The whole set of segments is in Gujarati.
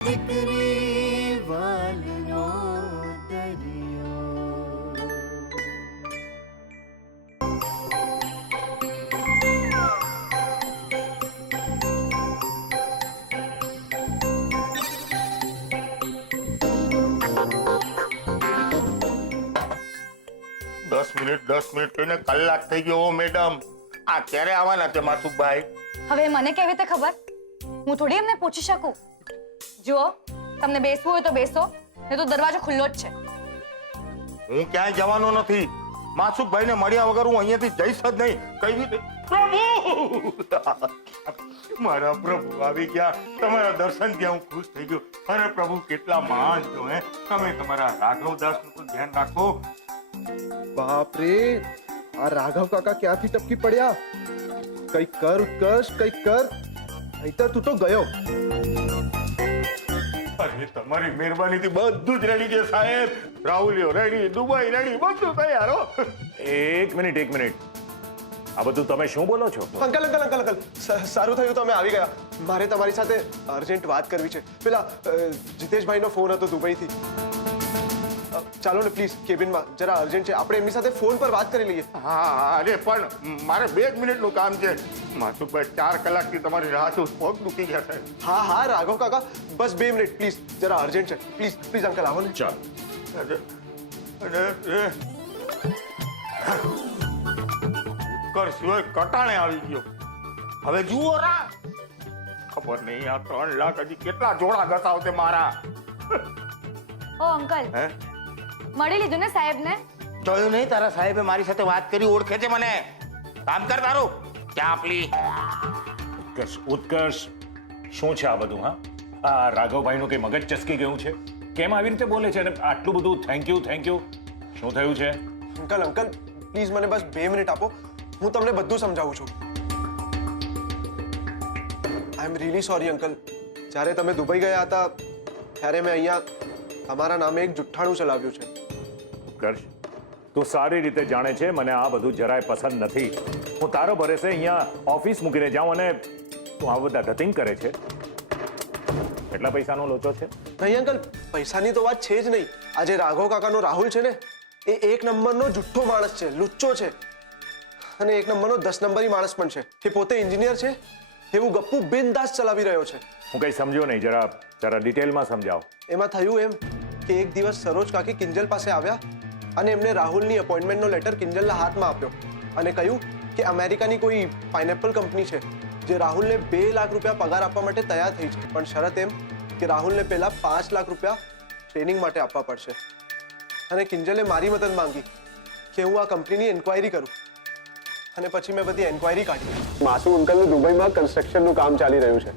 દીકરી વાલનો દરિયો. દસ મિનિટ કહીને કલાક થઈ ગયો મેડમ. આ ક્યારે આવવાના છે માસુકભાઈ? હવે મને કેવી રીતે ખબર? હું થોડી એમને પૂછી શકું. જુઓ, તમને બેસવું હોય તો બેસો, નહીં તો દરવાજો ખુલ્લો જ છે. હું ક્યાંય જવાનો નથી. માસુકભાઈને મળ્યા વગર હું અહીંયાથી જઈશ જ નહીં. કઈ રીતે? પ્રભુ, મારા પ્રભુ આવી ગયા. તમારા દર્શન થયા હું ખુશ થઈ ગયો. અરે પ્રભુ, કેટલા મહાન છો હે તમે. તમારા રાઘવદાસનું તો ધ્યાન રાખો. બાપ રે, આ રાઘવ કાકા ક્યાંથી ટપકી પડ્યા? કઈક કર ઉત્કર્ષ, કઈક કર, નહીતર તું તો ગયો. અરે તમારી મહેરબાનીથી બધું જ રેડી છે સાહેબ. રાહુલિયો રેડી, દુબઈ રેડી, બધું તૈયાર હો. એક મિનિટ. આ બધું તમે શું બોલો છો? અંકલ, સારું થયું તમે આવી ગયા. મારે તમારી સાથે અર્જન્ટ વાત કરવી છે. પેલા જીતેશભાઈનો ફોન હતો દુબઈથી. ચાલો ને પ્લીઝ કેબિનમાં, જરા અર્જન્ટ છે. આપણે એમની સાથે ફોન પર વાત કરી લઈએ. હા, અરે પણ મારે 2 મિનિટનું કામ છે. માસુકભાઈ 4 કલાકથી તમારી રાહ જોઉં, પગ દુખી ગયા સાહેબ. હા રાઘવ કાકા, બસ 2 મિનિટ પ્લીઝ, જરા અર્જન્ટ છે. પ્લીઝ અંકલ આવો ને. ચાલ. કર સિવાય કટાણે આવી ગયો. હવે જુઓ રા, ખબર નહીં આ 3 લાખ હજી કેટલા જોડા ઘસાવતે મારા. ઓ અંકલ, હે, મળી લીધું ને સાહેબને? જોયું નહીં તારા સાહેબે મારી સાથે વાત કરી, ઓળખે છે મને. કામ કર તારું. ક્યાં આપલી ઉત્કર્ષ, શું છે આ બધું? હા, આ રાઘવભાઈનું કઈ મગજ ચસકી ગયું છે? કેમ આવી રીતે બોલે છે? અને આટલું બધું થેન્ક યુ શું થયું છે? અંકલ પ્લીઝ મને બસ 2 મિનિટ આપો, હું તમને બધું સમજાવું છું. આઈ એમ રિયલી સોરી અંકલ. જ્યારે તમે દુબઈ ગયા હતા ત્યારે મેં અહીંયા તમારા નામે એક જુઠ્ઠાણું ચલાવ્યું છે. ઉત્કર્ષ, તું સારી રીતે જાણે છે મને આ બધું જરાય પસંદ નથી. હું તારો ભરોસે અહીંયા ઓફિસ મૂકીને જાઉં અને તું આ બધા ધતિંગ કરે છે. કેટલા પૈસાનો લોચો છે? નહીં અંકલ, પૈસાની તો વાત છે જ નહીં. આજે રાઘવ કાકાનો રાહુલ છે ને, એ 1 નંબરનો જુઠ્ઠો માણસ છે, લુચ્ચો છે. અને 1 નંબરનો 10 નંબરી માણસ પણ છે. એ પોતે એન્જિનિયર છે, એવું ગપ્પુ બિનદાસ ચલાવી રહ્યો છે. હું કઈ સમજ્યો નહીં, જરા ડિટેલમાં સમજાવો. એમાં થયું એમ કે એક દિવસ સરોજ કાકી કિંજલ પાસે આવ્યા અને એમને રાહુલની અપોઇન્ટમેન્ટનો લેટર કિંજલના હાથમાં આપ્યો અને કહ્યું કે અમેરિકાની કોઈ પાઇનેપલ કંપની છે જે રાહુલને 2 લાખ રૂપિયા પગાર આપવા માટે તૈયાર થઈ છે, પણ શરત એમ કે રાહુલને પહેલા 5 લાખ રૂપિયા ટ્રેનિંગ માટે આપવા પડશે. અને કિંજલે મારી મદદ માંગી કે હું આ કંપનીની એન્ક્વાયરી કરું. અને પછી મેં બધી એન્ક્વાયરી કાઢી. માસુ અંકલનું દુબઈમાં કન્સ્ટ્રક્શનનું કામ ચાલી રહ્યું છે.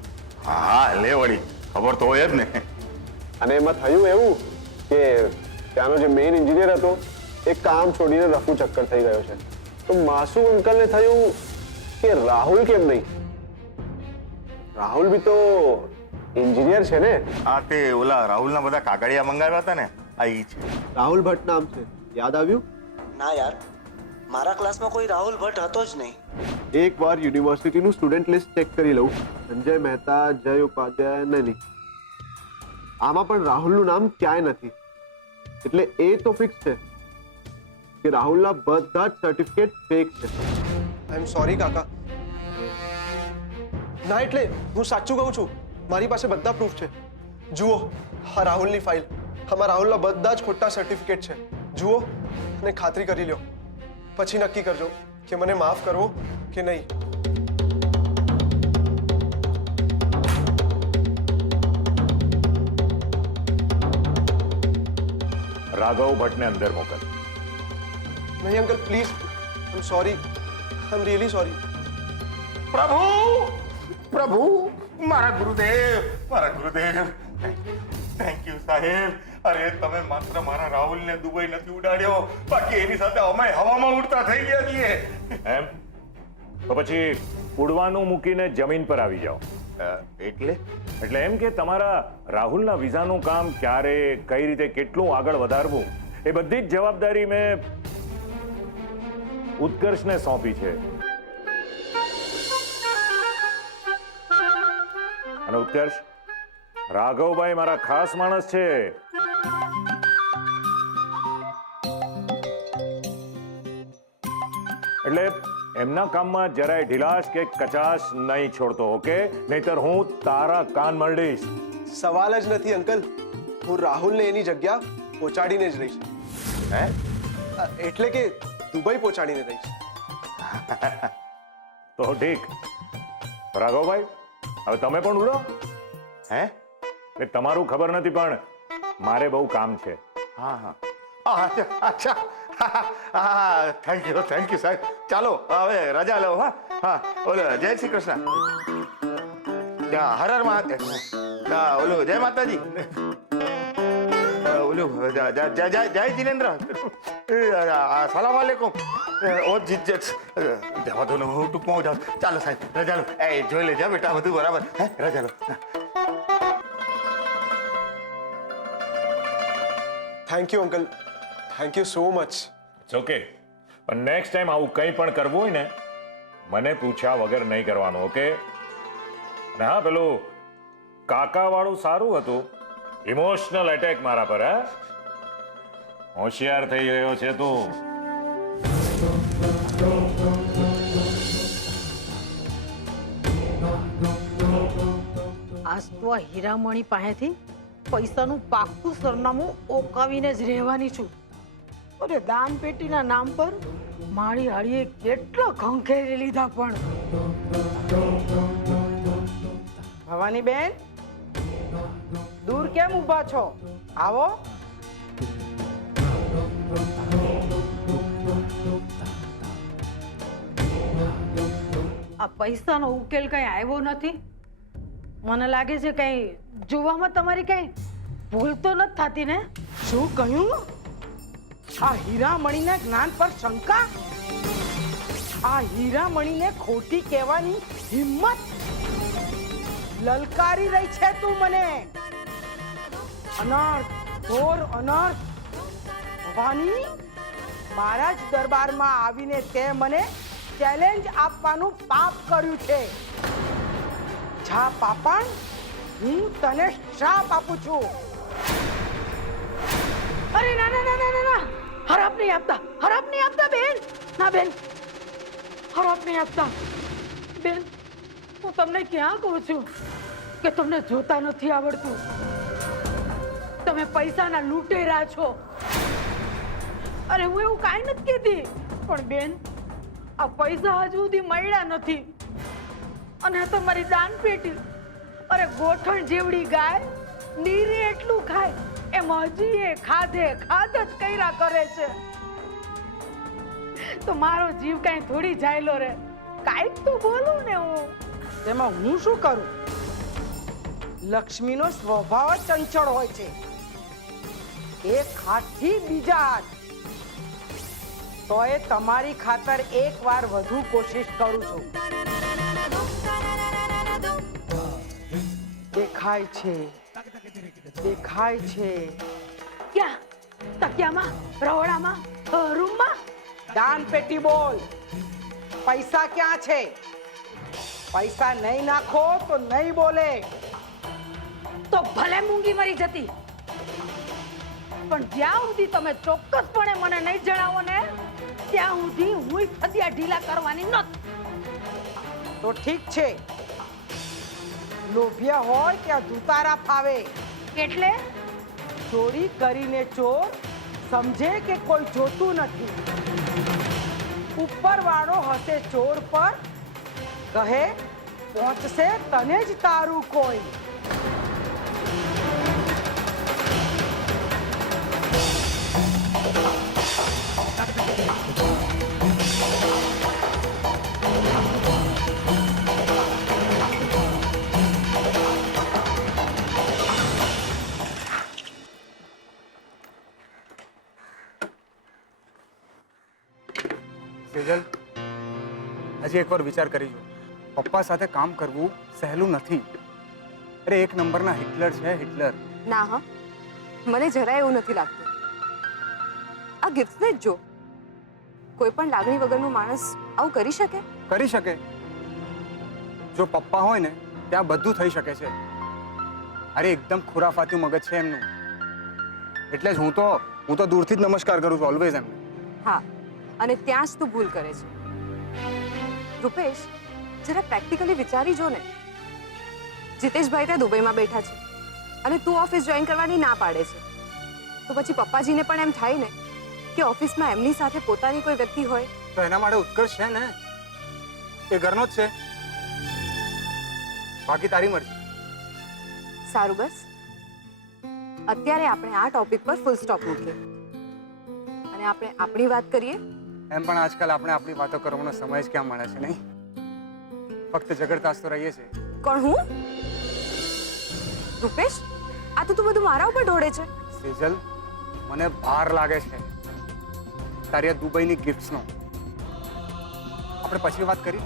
હા, લે વળી, ખબર તો હોય જ ને. અને એમાં થયું એવું કે ત્યાંનો જે મેઇન એન્જિનિયર હતો એ કામ છોડીને રફુ ચક્કર થઈ ગયો છે. તો માસુ અંકલને થયું કે રાહુલ કેમ નહીં? રાહુલ બી તો એન્જિનિયર છે ને. આ તે ઓલા રાહુલના બધા કાગળિયા મંગાવ્યા હતા ને, આ ઈ છે. રાહુલ ભટ્ટ નામ છે, યાદ આવ્યું? ના યાર, મારા ક્લાસમાં કોઈ રાહુલ ભટ્ટ હતો જ નહીં. એકવાર યુનિવર્સિટીનું સ્ટુડન્ટ લિસ્ટ ચેક કરી લઉં. સંજય મહેતા, જય ઉપાધ્યાય, નહીં. આમાં પણ રાહુલનું નામ ક્યાંય નથી. એટલે એ તો ફિક્સ છે કે રાહુલના બધા જ સર્ટિફિકેટ ફેક છે. આઈ એમ સોરી કાકા. ના, એટલે હું સાચું કહું છું. મારી પાસે બધા પ્રૂફ છે. જુઓ, આ રાહુલની ફાઇલ. આમાં રાહુલના બધા જ ખોટા સર્ટિફિકેટ છે. જુઓ અને ખાતરી કરી લો, પછી નક્કી કરજો કે મને માફ કરવો કે નહીં. રાઘવ ભટ્ટને અંદર મોકલ. નહીં uncle, please. I am sorry. I am really sorry. પ્રભુ, મારા ગુરુદેવ. થેન્ક યુ સાહેબ. અરે તમે માત્ર મારા રાહુલને દુબઈ નથી ઉડાડ્યો, બાકી એની સાથે અમે હવામાં ઉડતા થઈ ગયા છીએ. એમ તો પછી ઉડવાનું મૂકીને જમીન પર આવી જાઓ. એટલે એમ કે તમારા રાહુલના વિઝાનું કામ ક્યારે, કઈ રીતે, કેટલું આગળ વધારવું, એ બધી જ જવાબદારી મેં ઉત્કર્ષને સોંપી છે. અને ઉત્કર્ષ, રાઘવભાઈ મારા ખાસ માણસ છે. એટલે એમના કામમાં જરાય ઢીલાશ કે કચાશ નહીં છોડતો, ઓકે? નહીતર હું તારા કાન મરડીશ. સવાલ જ નથી અંકલ, હું રાહુલને એની જગ્યા પહોંચાડીને જ રહીશ. હે એટલે કે દુબઈ પહોંચાડીને રહીશ. તો ઠીક. રાઘવભાઈ, હવે તમે પણ ઉડો. હે એ તમારું ખબર નથી, પણ મારે બહુ કામ છે. હા હા અચ્છા હા થેન્ક યુ સાહેબ. ચાલો હવે રજા લો. હા હા ઓલો જય શ્રી કૃષ્ણ. હર હર મહાદેવ. ઓલું જય માતાજી. ઓલું જય જીનેન્દ્ર. સલામ વાલેકુમ. ઓ જીજ્જત જવા દો ને, હું ટૂંકમાં જાઉં. ચાલો સાહેબ રજા લો. એ જોઈ લેજો બેટા, બધું બરાબર. હે રજા લો. Thank you uncle, thank you so much. It's okay. પણ નેક્સ્ટ ટાઈમ આવું કંઈ પણ કરવું હોય ને, મને પૂછ્યા વગર નહીં કરવાનું, ઓકે? અને હા, પેલું કાકા વાળું સારું હતું. ઇમોશનલ એટેક મારા પર. હે, હોશિયાર થઈ રહ્યો છે તું. આજ તો આ હીરામણી પાસેથી પૈસાનું પાક્કું સરનામું ઓકાવીને જ રહેવાની છું. અરે દાન પેટીના નામ પર મારી હાડીએ કેટલા ખંખેરી લીધા. પણ ભવાની બેન, દૂર કેમ ઊભા છો? આવો. આ પૈસાનો ઉકેલ કઈ આવ્યો નથી. મને લાગે છે કઈ જોવામાં તમારી કઈ ભૂલ તો નથી થતી ને? શું કહ્યું? આ હીરામણીના જ્ઞાન પર શંકા? આ હીરામણીને ખોટી કહેવાની હિંમત? લલકારી રહી છે તું મને. અનર્થ, ઘોર અનર્થ. ભવાની, મારા જ દરબારમાં આવીને તે મને ચેલેન્જ આપવાનું પાપ કર્યું છે. જા પાપણ, હું તને શ્રાપ આપું છું. અરે ના ના ના ના ના, હરાપ નહીં આપતા, હરાપ નહીં આપતા બેન. ના બેન, હરાપ નહીં આપતા બેન. હું તમને ક્યાં કહું છું કે તમને જોતા નથી આવડતું. તમે પૈસાના લૂંટેરા છો. અરે હું એવું કાંઈ નથી કહેતી, પણ બેન આ પૈસા હજુ સુધી મળ્યા નથી. અને આ તમારી દાન પેટી, અરે ગોઠણ જેવડી ગાય નીરે એટલું ખાય એમ હજી એ ખાધે ખાધ જ કર્યા કરે છે. તો મારો જીવ કઈ થોડી જાયલો રે. કાંઈક તો બોલું ને હું. તેમાં હું શું કરું? લક્ષ્મીનો સ્વભાવ જ ચંચળ હોય છે. એક હાથથી બીજા હાથ. તો એ તમારી ખાતર એક વાર વધુ કોશિશ કરું છું. દેખાય છે, દેખાય છે. ક્યાં? તકિયામાં, રવડામાં, રૂમમાં? દાન પેટી બોલ, પૈસા ક્યાં છે? પૈસા નહીં નાખો તો નહીં બોલે. તો ભલે મૂંગી મરી જતી, પણ જ્યાં સુધી તમે ચોક્કસપણે મને નહીં જણાવો ને, ત્યાં સુધી હું ફદિયા ઢીલા કરવાની નથી. તો ઠીક છે. લોભિયા હોય ત્યાં દુતારા ફાવે. એટલે ચોરી કરીને ચોર સમજે કે કોઈ જોતું નથી. ઉપરવાળો હશે ચોર પર, કહે પહોંચશે તને જ તારું કોઈ. સેજલ, હજી એકવાર વિચાર કરી જો. પપ્પા સાથે કામ કરવું સહેલું નથી. અરે એક નંબરના હિટલર છે, હિટલર. ના હા, મને જરાય એવું નથી લાગતું. આ ગિફ્ટને જ જો. કોઈ પણ લાગણી વગરનો માણસ આવું કરી શકે? કરી શકે. જો પપ્પા હોય ને ત્યાં બધું થઈ શકે છે. અરે એકદમ ખુરાફાતી મગજ છે એમનું. એટલે જ હું તો દૂરથી જ નમસ્કાર કરું છું ઓલવેઝ એમને. હા, અને ત્યાં જ તું ભૂલ કરે છે. રૂપેશ, જરા પ્રેક્ટિકલી વિચારી જો ને. જીતેશભાઈ ત્યાં દુબઈમાં બેઠા છે અને તું ઓફિસ જોઈન કરવાની ના પાડે છે, તો પછી પપ્પાજીને પણ એમ થાય ને કે ઓફિસમાં એમની સાથે પોતાની કોઈ વ્યક્તિ હોય. તો એના માટે ઉત્કર્ષ છે ને, એ ઘરનો જ છે. બાકી તારી મરજી. સારું, બસ અત્યારે આપણે આ ટોપિક પર ફૂલ સ્ટોપ મૂકીએ અને આપણે આપણી વાત કરીએ. એમ પણ આજકાલ આપણે આપણી વાતો કરવાનો સમય જ ક્યાં મળે છે, નહીં? ફક્ત ઝઘડતા જ તો રહીએ છીએ. કોણ, હું? રૂપેશ, આ તો તું બધું મારા ઉપર ઢોળે છે. સેજલ, મને ભાર લાગે છે તારી આ દુબઈની ગિફ્ટ્સનો. આપણે પછી વાત કરી.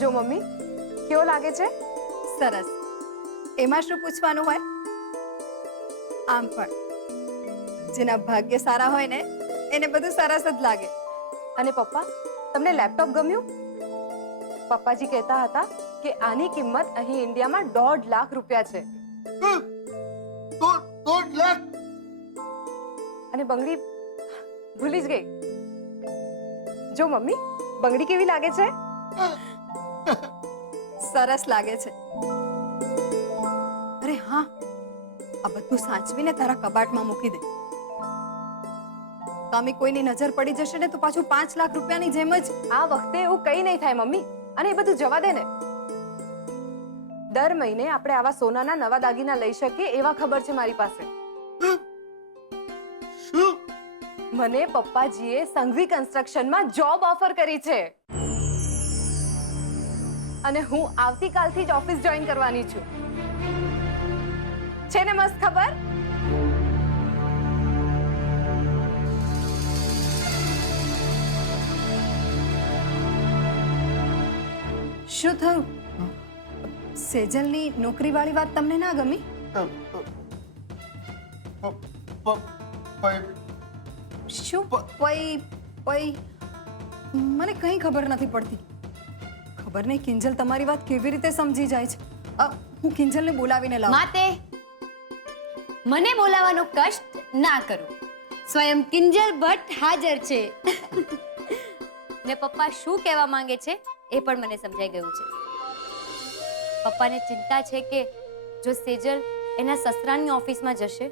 જો મમ્મી, કેવો લાગે છે? સરસ. એમાં શું પૂછવાનું હોય? આમ પણ જેના ભાગ્ય સારા હોય ને એને બધું સરસ જ લાગે. અને પપ્પા, તમને લેપટોપ ગમ્યું? પપ્પાજી કહેતા હતા કે આની કિંમત અહીં ઇન્ડિયામાં 1.5 લાખ રૂપિયા છે. 1.5 લાખ? અને બંગડી ભૂલી જ ગઈ. જો મમ્મી, બંગડી કેવી લાગે છે? સરસ લાગે છે. અરે હા, આ બધું સાચવીને તારા કબાટમાં મૂકી દે. કામી કોઈની નજર પડી જશે ને તો પાછું 5 લાખ રૂપિયાની જેમ જ. આ વખતે એવું કઈ નહીં થાય મમ્મી, અને એ બધું જવા દે ને. દર મહિને આપણે આવા સોનાના નવા દાગીના લઈ શકીએ એવા ખબર છે મારી પાસે. મને પપ્પાજીએ સંઘવી કન્સ્ટ્રક્શનમાં જોબ ઓફર કરી છે અને હું આવતીકાલથી જ ઓફિસ જોઈન કરવાની છું. છે ને મસ્ત ખબર? શું થયું? સેજલની નોકરીવાળી વાત તમને ના ગમી? શું પઈ? મને કંઈ ખબર નથી પડતી. ખબર નહીં કિંજલ તમારી વાત કેવી રીતે સમજી જાય છે. હું કિંજલને બોલાવીને લાવું. માતે મને બોલાવવાનો કષ્ટ ના કરો. સ્વયં કિંજલ ભટ્ટ હાજર છે. ને પપ્પા શું કહેવા માંગે છે એ પણ મને સમજાઈ ગયું છે. પપ્પાને ચિંતા છે કે જો સેજલ એના સસરાની ઓફિસમાં જશે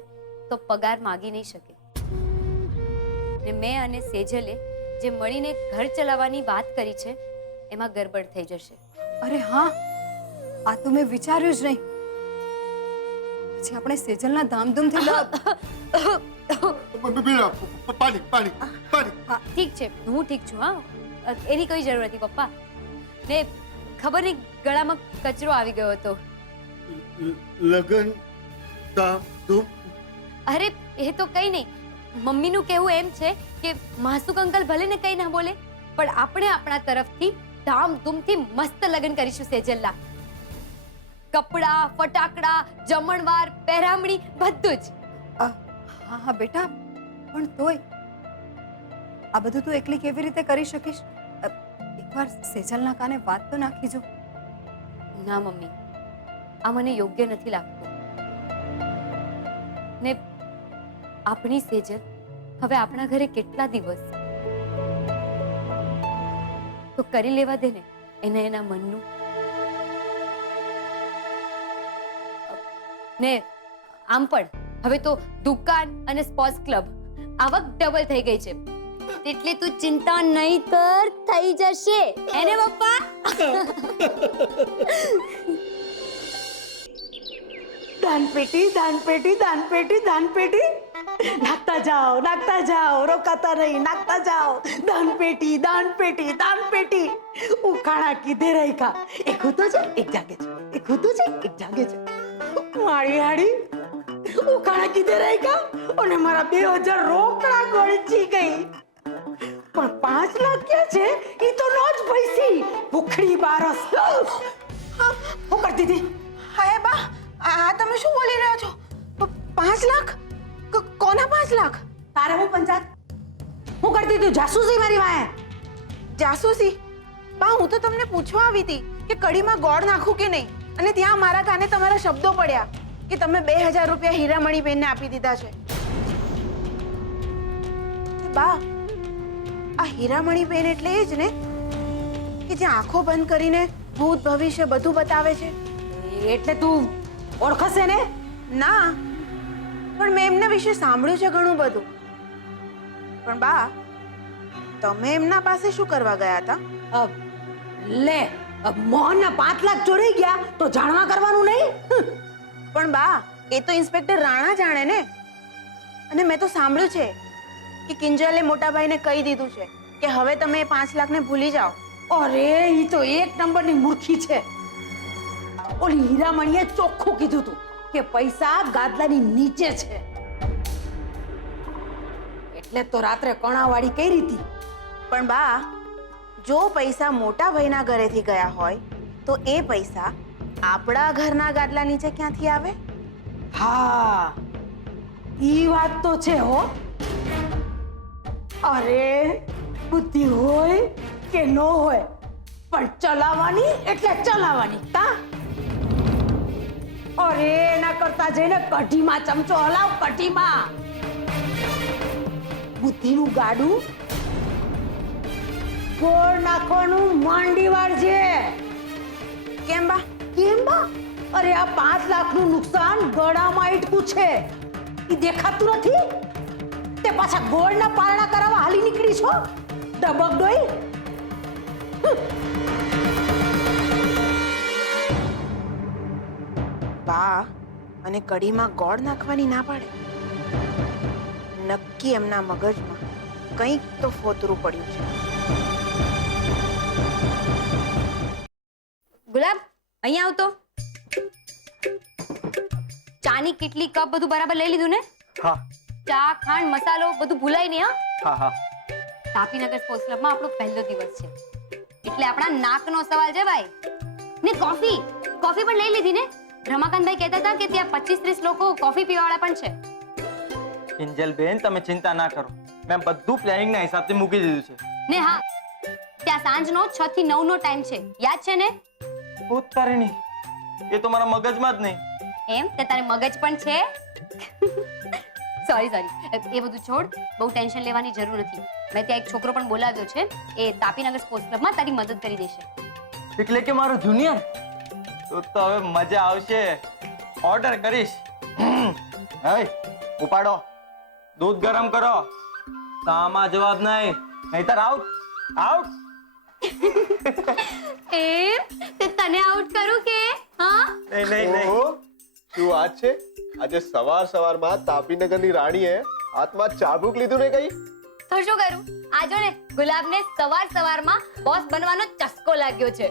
તો પગાર માગી નહીં શકે. ને મેં અને સેજલે જે મળીને ઘર ચલાવવાની વાત કરી છે એમાં ગરબડ થઈ જશે. અરે હા, આ તો મેં વિચાર્યું જ નહીં. પછી આપણે સેજલના ધામધૂમથી પાણી. ઠીક છે, હું ઠીક છું. હા, એની કોઈ જરૂર નથી પપ્પા. ને ખબર નહીં ગળામાં કચરો આવી ગયો હતો. લગન ધામ. અરે એ તો કઈ નહીં. મમ્મીનું કહેવું એમ છે કે માસુક અંકલ ભલે ને કઈ ના બોલે પણ આપણે આપણા તરફથી ધામધૂમથી મસ્ત લગ્ન કરીશું સેજલના. કપડા, ફટાકડા, જમણવાર, પહેરામણી બધું જ. હા હા બેટા, પણ તોય આ બધું તું એકલી કેવી રીતે કરી શકીશ? એકવાર સેજલના કાને વાત તો નાખી જો. ના મમ્મી, આ મને યોગ્ય નથી લાગતું. ને આપણી સેજલ હવે આપણા ઘરે કેટલા દિવસ? તો કરી લેવા દે ને એને એના મનનું. ને આમ પણ હવે તો દુકાન અને સ્પોર્ટ્સ ક્લબ આવક ડબલ થઈ ગઈ છે એટલે તું ચિંતા નહીં કર, થઈ જશે. એને પપ્પા દાનપેટી દાનપેટી દાનપેટી દાનપેટી નાખતા જાઓ રોકાતા નહીં, નાખતા જાઓ. દાનપેટી દાનપેટી દાનપેટી ઉખાણા કીધે રહી કા. એક હોતો છે એક જાગે છે, એક હોતો છે એક જાગે છે. મારી હાડી ઉખાણા કીધે રહી કા અને મારા 2000 રોકડા ગળચી ગઈ. પણ 5 લાખ ક્યાં છે? ઈ તો નો જ પૈસી ભૂખડી બારસ. હું કરતી હતી? હાય બા, આ તમે શું બોલી રહ્યા છો? 5 લાખ? કોના 5 લાખ? તારે હું પંચાયત? હું કરતી હતી? જાસૂસી મારી વાંહે. જાસૂસી? બા, હું તો તમને પૂછવા આવી હતી કે કઢીમાં ગોળ નાખું કે નહીં, અને ત્યાં મારા કાને તમારા શબ્દો પડ્યા કે તમે 2000 રૂપિયા હીરામણી બેનને આપી દીધા છે. બા, આ હીરામણી બેન એટલે એ જ ને કે જે આંખો બંધ કરીને ભૂત ભવિષ્ય બધું બતાવે છે? એટલે તું ઓળખશે ને? ના, પણ મેં એમના વિશે સાંભળ્યું છે ઘણું બધું. પણ બા, તમે એમના પાસે શું કરવા ગયા હતા? લે, મોહનના 5 લાખ ચોરી ગયા તો જાણવા કરવાનું નહીં? પણ બા, એ તો ઇન્સ્પેક્ટર રાણા જાણે ને. અને મેં તો સાંભળ્યું છે કે કિંજલે મોટા ભાઈને કહી દીધું છે કે હવે તમે 5 લાખને ભૂલી જાઓ. અરે ઈ તો 1 નંબરની મૂર્ખી છે. ઓલી હીરામણીએ ચોખ્ખું કીધું તું કે પૈસા ગાદલાની નીચે છે. એટલે તો રાત્રે કણાવાળી કરી હતી. પણ બા, જો પૈસા મોટા ભાઈના ઘરેથી ગયા હોય તો એ પૈસા આપણા ઘરના ગાદલા નીચે ક્યાંથી આવે? હા, ઈ વાત તો છે હો. અરે બુદ્ધિ હોય કે ન હોય, પણ ચલાવવાની એટલે ચલાવવાની. તા અરે એના કરતા જઈને કઢીમાં ચમચો હલાવ. કઢીમાં બુદ્ધિનું ગાડું ગોળ નાખવાનું માંડી વાળજે. કેમ બા? કેમ બા? અરે આ 5 લાખનું નુકસાન ગળામાં ઈટકું છે. ઈ દેખાતું નથી? તે પાછા ગોળના પારણા કરાવવા હાલી નીકળી છો? ડબક ડોઈ. બા, અને કઢીમાં ગોળ નાખવાની ના પાડે? નક્કી એમના મગજમાં કંઈક તો ફોતરું પડ્યું છે. ગુલાબ, અહીંયા આવતો. ચાની કેટલી કપ બધું બરાબર લઈ લીધું ને? હા ચા, ખાંડ, મસાલો બધું ભૂલાય નહીં. હા હા હા. તાપીનગર સ્પોર્ટ્સ ક્લબમાં આપણો પહેલો દિવસ છે, એટલે આપણા નાકનો સવાલ છે ભાઈ. ને કોફી પણ લઈ લીધી ને? રમાકાંતભાઈ કહેતા હતા કે ત્યાં 25-30 લોકો કોફી પીવાવાળા પણ છે. કિંજલ બેન, તમે ચિંતા ના કરો, મેં બધું પ્લાનિંગ ના હિસાબથી મૂકી દીધું છે. ને હા, ત્યાં સાંજનો 6 થી 9 નો ટાઈમ છે, યાદ છે ને? ઉતારીની એ તો મારા મગજમાં જ નહીં. એમ તે તારે મગજ પણ છે? સોરી, એ બધું છોડ, બહુ ટેન્શન લેવાની જરૂર નથી. મેં ત્યાં એક છોકરો પણ બોલાવ્યો છે, એ તાપીનગર સ્પોર્ટ્સ ક્લબમાં તારી મદદ કરી દેશે. એટલે કે મારો જુનિયર? તો હવે મજા આવશે. ઓર્ડર કરીશ. હે, ઉપાડો, દૂધ ગરમ કરો. સામા જવાબ નહીં, નહીતર આઉટ. આઉટ. એમ તે તને આઉટ કરું કે? હા, નહીં. ઓહો, શું વાત છે? આજે સવારમાં તાપીનગરની રાણીએ હાથમાં ચાબુક લીધું ને કઈ? તો શું કરું? આ જો ને, ગુલાબને સવારમાં બોસ બનવાનો ચસ્કો લાગ્યો છે.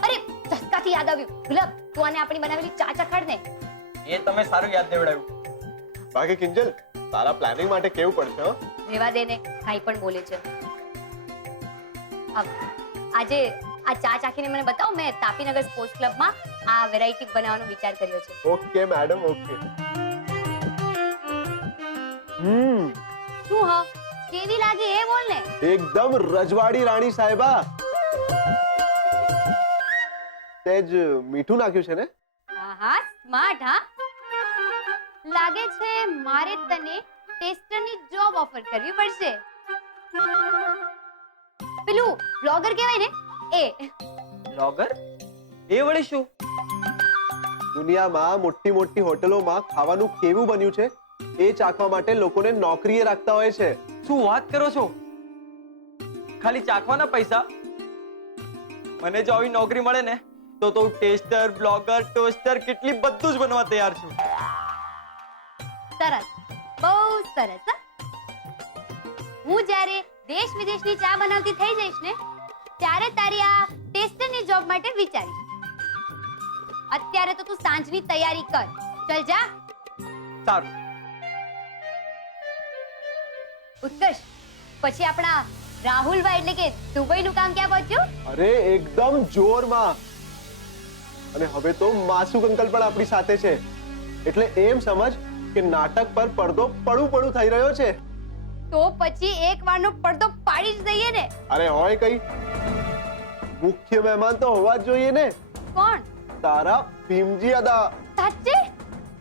અરે, ચસ્કાથી યાદ આવ્યું, ગુલાબ તું આને આપણી બનાવેલી ચા ચખાડ ને. એ તમે સારું યાદ દેવડાવ્યું. બાકી કિંજલ, તારા પ્લાનિંગ માટે કેવું પડશે? હો, રેવા દે ને, કાઈ પણ બોલે છે. આજે આ ચા ચાખીને મને બતાવો. મેં તાપીનગર સ્પોર્ટ્સ ક્લબમાં આ વેરાયટી બનાવવાનો વિચાર કર્યો છે. Okay madam, okay. શું હા, કેવી લાગી એ બોલ ને. એકદમ રજવાડી રાણી સાહેબા. તેજ મીઠું નાખ્યું છે ને? હા, સ્માર્ટ. હા, લાગે છે મારે તને ટેસ્ટરની જોબ ઓફર કરવી પડશે. પેલું બ્લોગર કહેવાય ને, એ. બ્લોગર? એ વળી શું? દુનિયામાં મોટી મોટી હોટલોમાં ખાવાનું કેવું બન્યું છે એ ચાખવા માટે લોકોને નોકરીએ રાખતા હોય છે. શું વાત કરો છો? ખાલી ચાખવાના પૈસા? મને જો આવી નોકરી મળે ને તો હું ટેસ્ટર, બ્લોગર, ટોસ્ટર કેટલી બધું જ બનવા તૈયાર છું. સરસ, બહુ સરસ. હું જ્યારે દેશ વિદેશની ચા બનાવતી થઈ જઈશ ને, ત્યારે તારી આ ટેસ્ટરની જોબ માટે વિચારીશ. અત્યારે તો તું સાંજની તૈયારી કર. ચલ જા. સારું. ઉત્કર્ષ, પછી આપણા રાહુલભાઈ એટલે કે દુબઈનું કામ ક્યાં પહોંચ્યું? અરે એકદમ જોરમાં. અને હવે તો માસુક અંકલ પણ આપણી સાથે છે. એટલે એમ સમજ કે નાટક પર પડદો પડું થઈ રહ્યો છે. તો પછી એક વારનો પડદો પાડી જ દઈએ ને. અરે હોય કઈ, મુખ્ય મહેમાન તો હોવા જ જોઈએ ને. કોણ? તારા ભીમજી અદા. સાચે?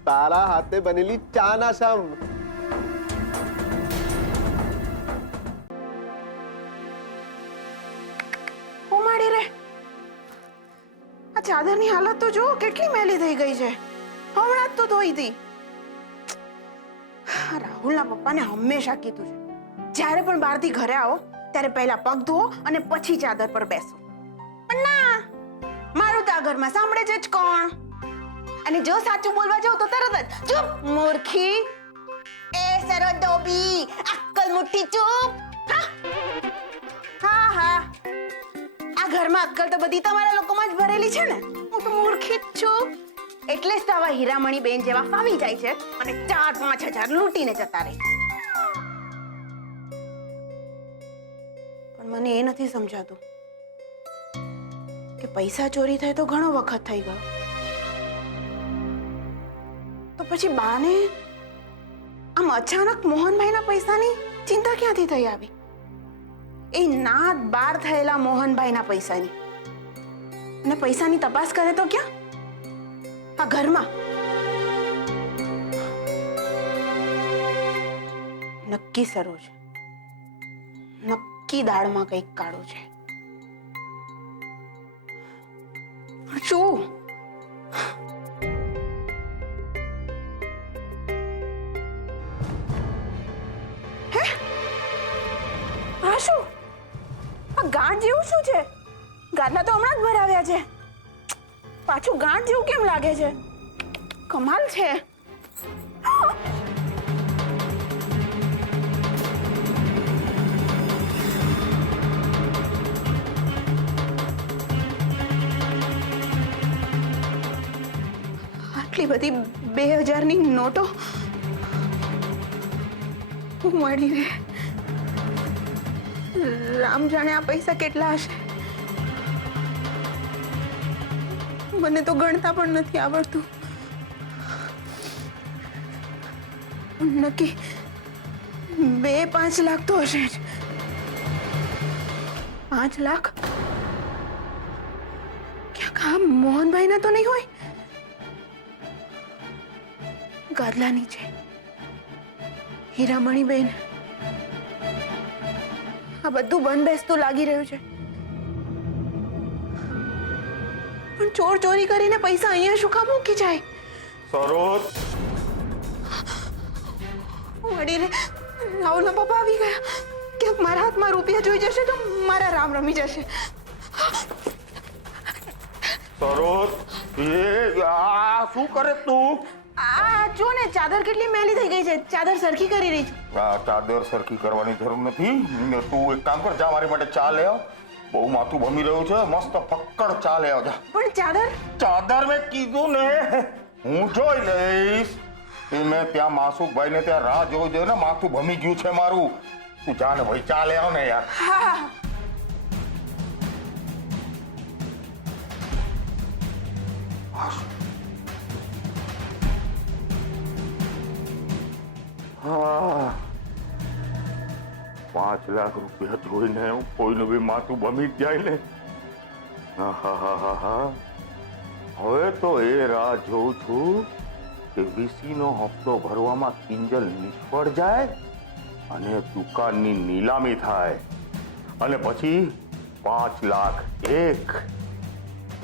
તારા હાથે બનેલી ચા ના સમ. ઉમાડી રે, આ ચાદરની હાલત તો જો કેટલી મેલી થઈ ગઈ છે. હમણાં જ તો ધોઈ હતી. રાહુલના પપ્પાને હંમેશા કીધું છે, જ્યારે પણ બહારથી ઘરે આવો ત્યારે પહેલા પગ ધોવો અને પછી ચાદર પર બેસો. પણ ના, મારું તો આ ઘરમાં સાંભળે છે જ કોણ. અને જો સાચું બોલવા જાવ તો તરત જ ચૂપ મૂર્ખી, એ સરો ડોબી, અક્કલ મુઠ્ઠી ચૂપ. હા હા, આ ઘરમાં અક્કલ તો બધી તમારા લોકોમાં જ ભરેલી છે ને. હું તો મૂર્ખી જ છું. એટલે જ તો આવા હીરામણી બેન જેવા ફાવી જાય છે અને 4-5 હજાર લૂંટીને જતા રહે. પણ મને એ નથી સમજાતું કે પૈસા ચોરી થાય તો ઘણો વખત થઈ ગયો, તો પછી બાને આમ અચાનક મોહનભાઈના પૈસાની ચિંતા ક્યાંથી થઈ આવી? એ નાત બાર થયેલા મોહનભાઈના પૈસાની. અને પૈસાની તપાસ કરે તો ક્યાં? આ ઘરમાં. નક્કી સરોજ, નક્કી દાળમાં કંઈક કાળું છે. શું? હે? આ શું? આ ગાંઠ જેવું શું છે? ગાદલા તો હમણાં જ ભરાવ્યા છે. પાછું ગાંઠ જેવું કેમ લાગે છે? કમાલ છે. આટલી બધી 2000ની નોટો મળી રે. રામ જાણે આ પૈસા કેટલા હશે. મને તો ગણતા પણ નથી આવડતું. નક્કી 2-5 લાખ તો હશે જ. 5 લાખ ક્યાંક આ મોહનભાઈના તો નહીં હોય? ગાદલા નીચે હીરામણી બેન. આ બધું બંધ બેસતું લાગી રહ્યું છે. પણ ચોર ચોરી કરીને પૈસા અહીંયા શું કામ મૂકી જાય? સરોજ, વડી રે, રાહુલના પપ્પા આવી ગયા. ક્યાંક મારા હાથમાં રૂપિયા જોઈ જશે તો મારા રામ રમી જશે. સરોજ, આ શું કરે તું? આ જો ને, ચાદર કેટલી મેલી થઈ ગઈ છે. ચાદર સરખી કરી રહી છું. આ ચાદર સરખી કરવાની જરૂર નથી. ને તું એક કામ કર, જા મારી માટે ચા લે આવ. બહુ માથું ભમી રહ્યું છે. મસ્ત ફક્કડ ચા લે આવ જા. પણ ચાદર ચાદર મેં કીધું ને, હું જોઈ લઈશ. એ મેં ત્યાં માસુકભાઈને ત્યાં રાહ જોઈ જોઈ ને માથું ભમી ગયું છે મારું. તું જા ને ભાઈ, ચા લે આવ ને યાર. હા. હા, 5 લાખ રૂપિયા જોઈને કોઈનું બી માથું ભમી જ જાય ને. હા, હવે તો એ રાહ જોઉં છું કે વીસીનો હપ્તો ભરવામાં કિંજલ નિષ્ફળ જાય અને દુકાનની નીલામી થાય અને પછી 5 લાખ 1,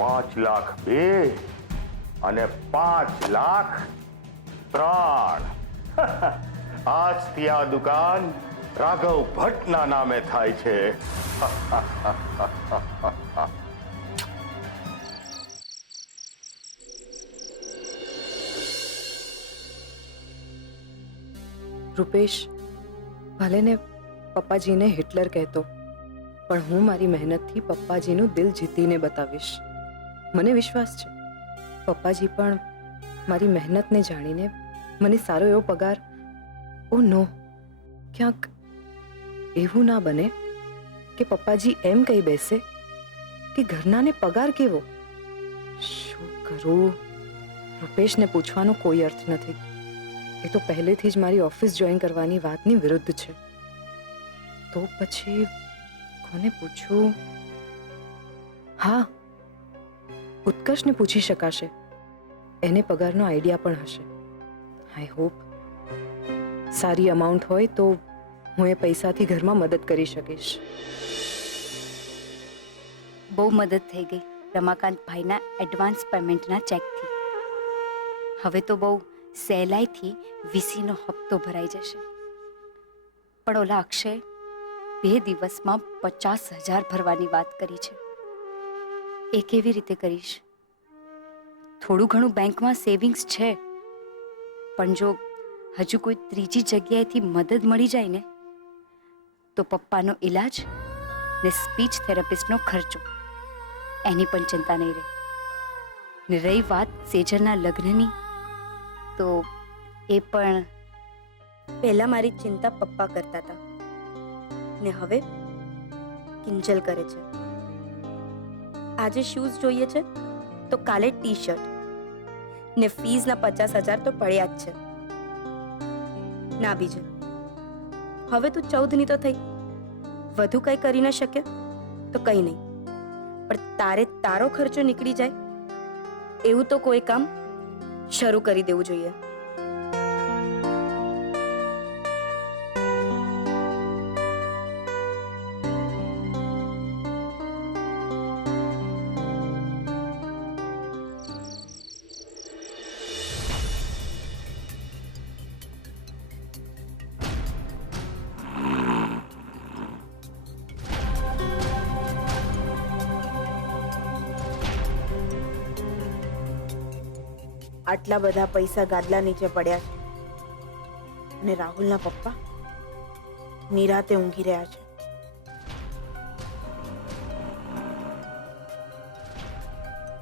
5 લાખ 2 અને 5 લાખ 3. આજથી આ દુકાન રાઘવ ભટ્ટના નામે થાય છે. રૂપેશ, ભલે ને પપ્પાજીને હિટલર કહેતો, પણ હું મારી મહેનતથી પપ્પાજીનું દિલ જીતીને બતાવીશ. મને વિશ્વાસ છે પપ્પાજી પણ મારી મહેનતને જાણીને મને સારો એવો પગાર. ઓ નો, ક્યાંક એવું ના બને કે પપ્પાજી એમ કહી બેસે કે ઘરનાને પગાર કેવો? શું કરું? રૂપેશને પૂછવાનો કોઈ અર્થ નથી. એ તો પહેલેથી જ મારી ઓફિસ જોઈન કરવાની વાતની વિરુદ્ધ છે. તો પછી કોને પૂછું? હા, ઉત્કર્ષને પૂછી શકાશે. એને પગારનો આઈડિયા પણ હશે. આઈ હોપ સારી અમાઉન્ટ હોય તો હું એ પૈસાથી ઘરમાં મદદ કરી શકીશ. બહુ મદદ થઈ ગઈ રમાકાંતભાઈના એડવાન્સ પેમેન્ટના ચેકથી. હવે તો બહુ સહેલાઈથી વીસીનો હપ્તો ભરાઈ જશે. પણ ઓલા અક્ષય 2 દિવસમાં 50,000 ભરવાની વાત કરી છે. એ કેવી રીતે કરીશ? થોડું ઘણું બેંકમાં સેવિંગ્સ છે, પણ જો હજુ કોઈ ત્રીજી જગ્યાએથી મદદ મળી જાય ને તો પપ્પાનો ઈલાજ ને સ્પીચ થેરાપિસ્ટનો ખર્ચો એની પણ ચિંતા નહીં રહે. ને રહી વાત સેજલના લગ્નની, તો એ પણ પહેલા મારી ચિંતા પપ્પા કરતા હતા ને હવે કિંજલ કરે છે. આજે શૂઝ જોઈએ છે તો કાલે ટી શર્ટ ને ફીઝના 50,000 તો પડ્યા જ છે. ના બીજું, હવે તું 14ની તો થઈ, વધુ કંઈ કરી ન શકે તો કંઈ નહીં, પણ તારે તારો ખર્ચો નીકળી જાય એવું તો કોઈ કામ શરૂ કરી દેવું જોઈએ. આટલા બધા પૈસા ગાદલા નીચે પડ્યા છે અને રાહુલના પપ્પા નિરાતે ઊંઘી રહ્યા છે.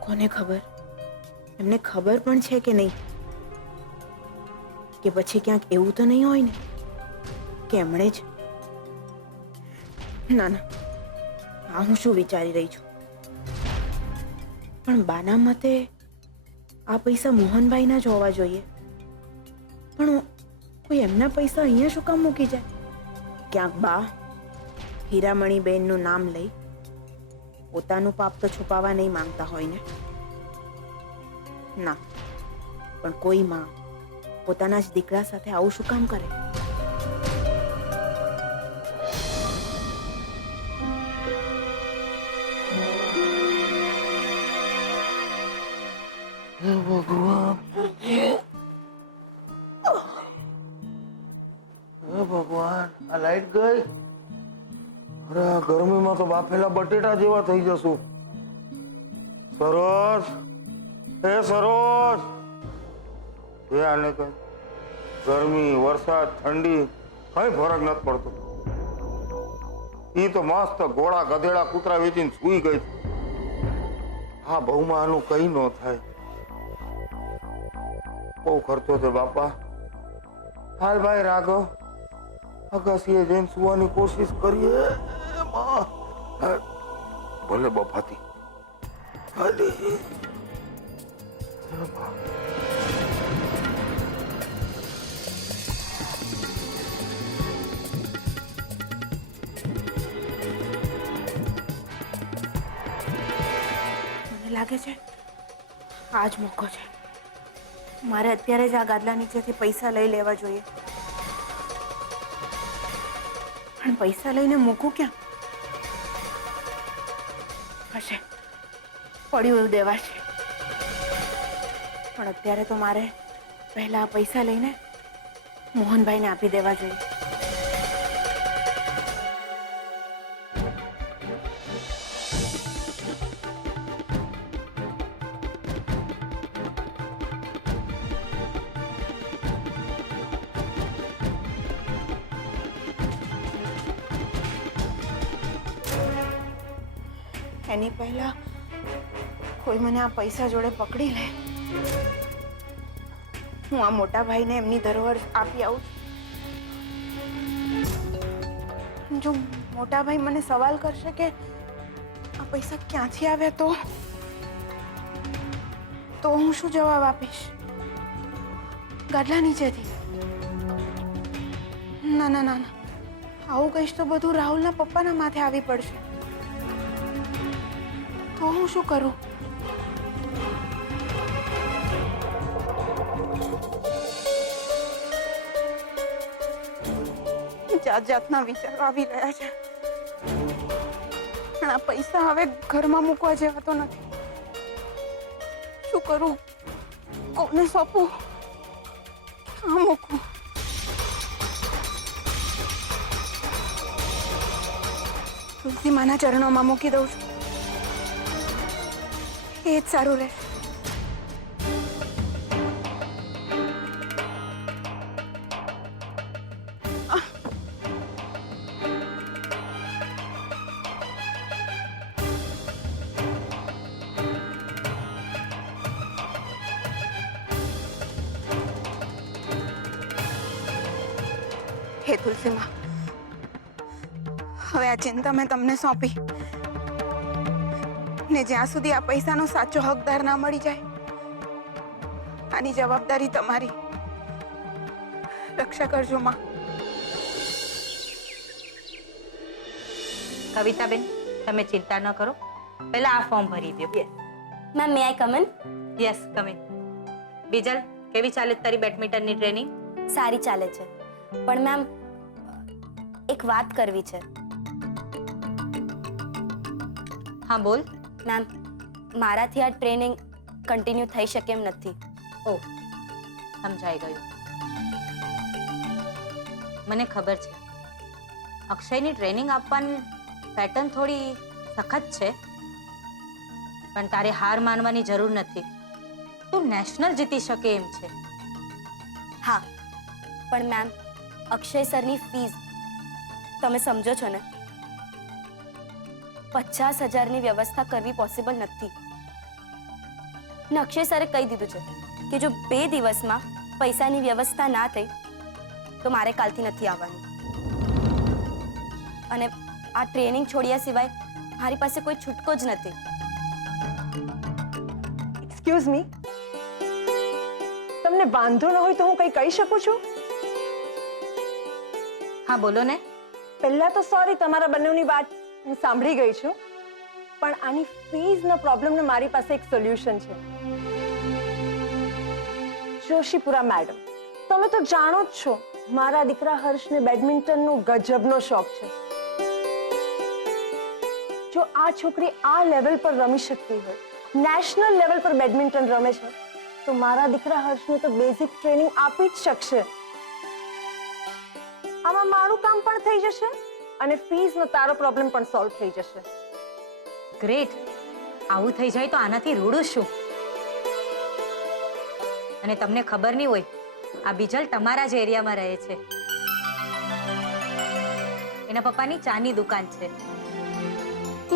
કોને ખબર, એમને ખબર પણ છે કે નહીં, કે પછી ક્યાંક એવું તો નહીં હોય ને કે એમણે જ. ના ના, આ હું શું વિચારી રહી છું. પણ બાના મતે આ પૈસા મોહનભાઈના જ હોવા જોઈએ, પણ કોઈ એમના પૈસા અહીંયા શું કામ મૂકી જાય? ક્યાંક બા હીરામણીબેનનું નામ લઈ પોતાનું પાપ તો છુપાવવા નહીં માંગતા હોય ને. ના, પણ કોઈ માં પોતાના જ દીકરા સાથે આવું શું કામ કરે? ભગવાન, આ લાઈટ ગઈ. અરે આ ગરમીમાં તો બાફેલા બટેટા જેવા થઈ જશું. સરોજ, એ સરોજ, એ આને કઈ ગરમી, વરસાદ, ઠંડી કઈ ફરક નથી પડતો. ઈ તો મસ્ત ઘોડા, ગધેડા, કૂતરા વેચીને સૂઈ ગઈ. હા, બહુમાં આનું કઈ ન થાય. બહુ ખર્ચો છે બાપા. હાલ ભાઈ રાઘવ, અગાસીએ જઈને સુવાની કોશિશ કરીએ. ભલે બફાતી. મને લાગે છે આ જ મોકો છે. મારે અત્યારે જ આ ગાદલા નીચેથી પૈસા લઈ લેવા જોઈએ. પણ પૈસા લઈને મૂકું ક્યાં? હશે પડ્યું એવું દેવાશે. પણ અત્યારે તો મારે પહેલા આ પૈસા લઈને મોહનભાઈને આપી દેવા જોઈએ. એની પહેલા કોઈ મને આ પૈસા જોડે પકડી લે. હું આ મોટા ભાઈને એમની ધરોહર આપી આવું. જો મોટા ભાઈ મને સવાલ કરશે કે આ પૈસા ક્યાંથી આવ્યા તો હું શું જવાબ આપીશ? ગાડલા નીચેથી? ના ના ના ના, આવું કહીશ તો બધું રાહુલના પપ્પાના માથે આવી પડશે. તો હું શું કરું? જાત જાતના વિચારો આવી રહ્યા છે, પણ આ પૈસા હવે ઘરમાં મૂકવા જેવા તો નથી. શું કરું? કોને સોંપું? ક્યાં મૂકું? તુલસી માના ચરણોમાં મૂકી દઉં છું, એ જ સારું રહેશે. હે તુલસી માં, હવે આ ચિંતા મેં તમને સોંપી, ને જ્યાં સુધી આ પૈસાનો સાચો હકદાર ના મળી જાય, આની જવાબદારી તમારી. રક્ષા કરજો માં. કવિતાબેન, તમે ચિંતા ન કરો, પહેલા આ ફોર્મ ભરી દો. Ma'am, may I come in? Yes, come in. Bijal, કેવી ચાલે તારી બેડમિન્ટનની ટ્રેનિંગ? સારી ચાલે છે, પણ મેમ એક વાત કરવી છે. હા બોલ. મેમ, મારાથી આ ટ્રેનિંગ કન્ટિન્યુ થઈ શકે એમ નથી. ઓહ, સમજાઈ ગયું. મને ખબર છે અક્ષયની ટ્રેનિંગ આપવાની પેટર્ન થોડી સખત છે, પણ તારે હાર માનવાની જરૂર નથી. તું નેશનલ જીતી શકે એમ છે. હા, પણ મેમ અક્ષય સરની ફીસ તમે સમજો છો ને, 50,000ની વ્યવસ્થા કરવી પોસિબલ નથી. ને અક્ષય સરે કહી દીધું છે કે જો 2 દિવસમાં પૈસાની વ્યવસ્થા ના થઈ તો મારે કાલથી નથી આવવાનું. અને આ ટ્રેનિંગ છોડ્યા સિવાય મારી પાસે કોઈ છૂટકો જ નથી. એક્સક્યુઝ મી, તમને વાંધો ન હોય તો હું કંઈ કહી શકું છું? હા બોલો ને. પહેલા તો સોરી, તમારા બંનેની વાત હું સાંભળી ગઈ છું, પણ આની ફીઝનો પ્રોબ્લેમનો મારી પાસે એક સોલ્યુશન છે. જોશીપુરા મેડમ, તમે તો જાણો જ છો મારા દીકરા હર્ષને બેડમિન્ટનનો ગજબનો શોખ છે. જો આ છોકરી આ લેવલ પર રમી શકતી હોય, નેશનલ લેવલ પર બેડમિન્ટન રમે છે, તો મારા દીકરા હર્ષને તો બેઝિક ટ્રેનિંગ આપી જ શકશે. આમાં મારું કામ પણ થઈ જશે અને ફીઝનો તારો પ્રોબ્લેમ પણ સોલ્વ થઈ જશે. ગ્રેટ. આવું થઈ જાય તો આનાથી રૂડું શું? અને તમને ખબર નહીં હોય, આ બીજલ તમારા જ એરિયામાં રહે છે. એના પપ્પાની ચાની દુકાન છે.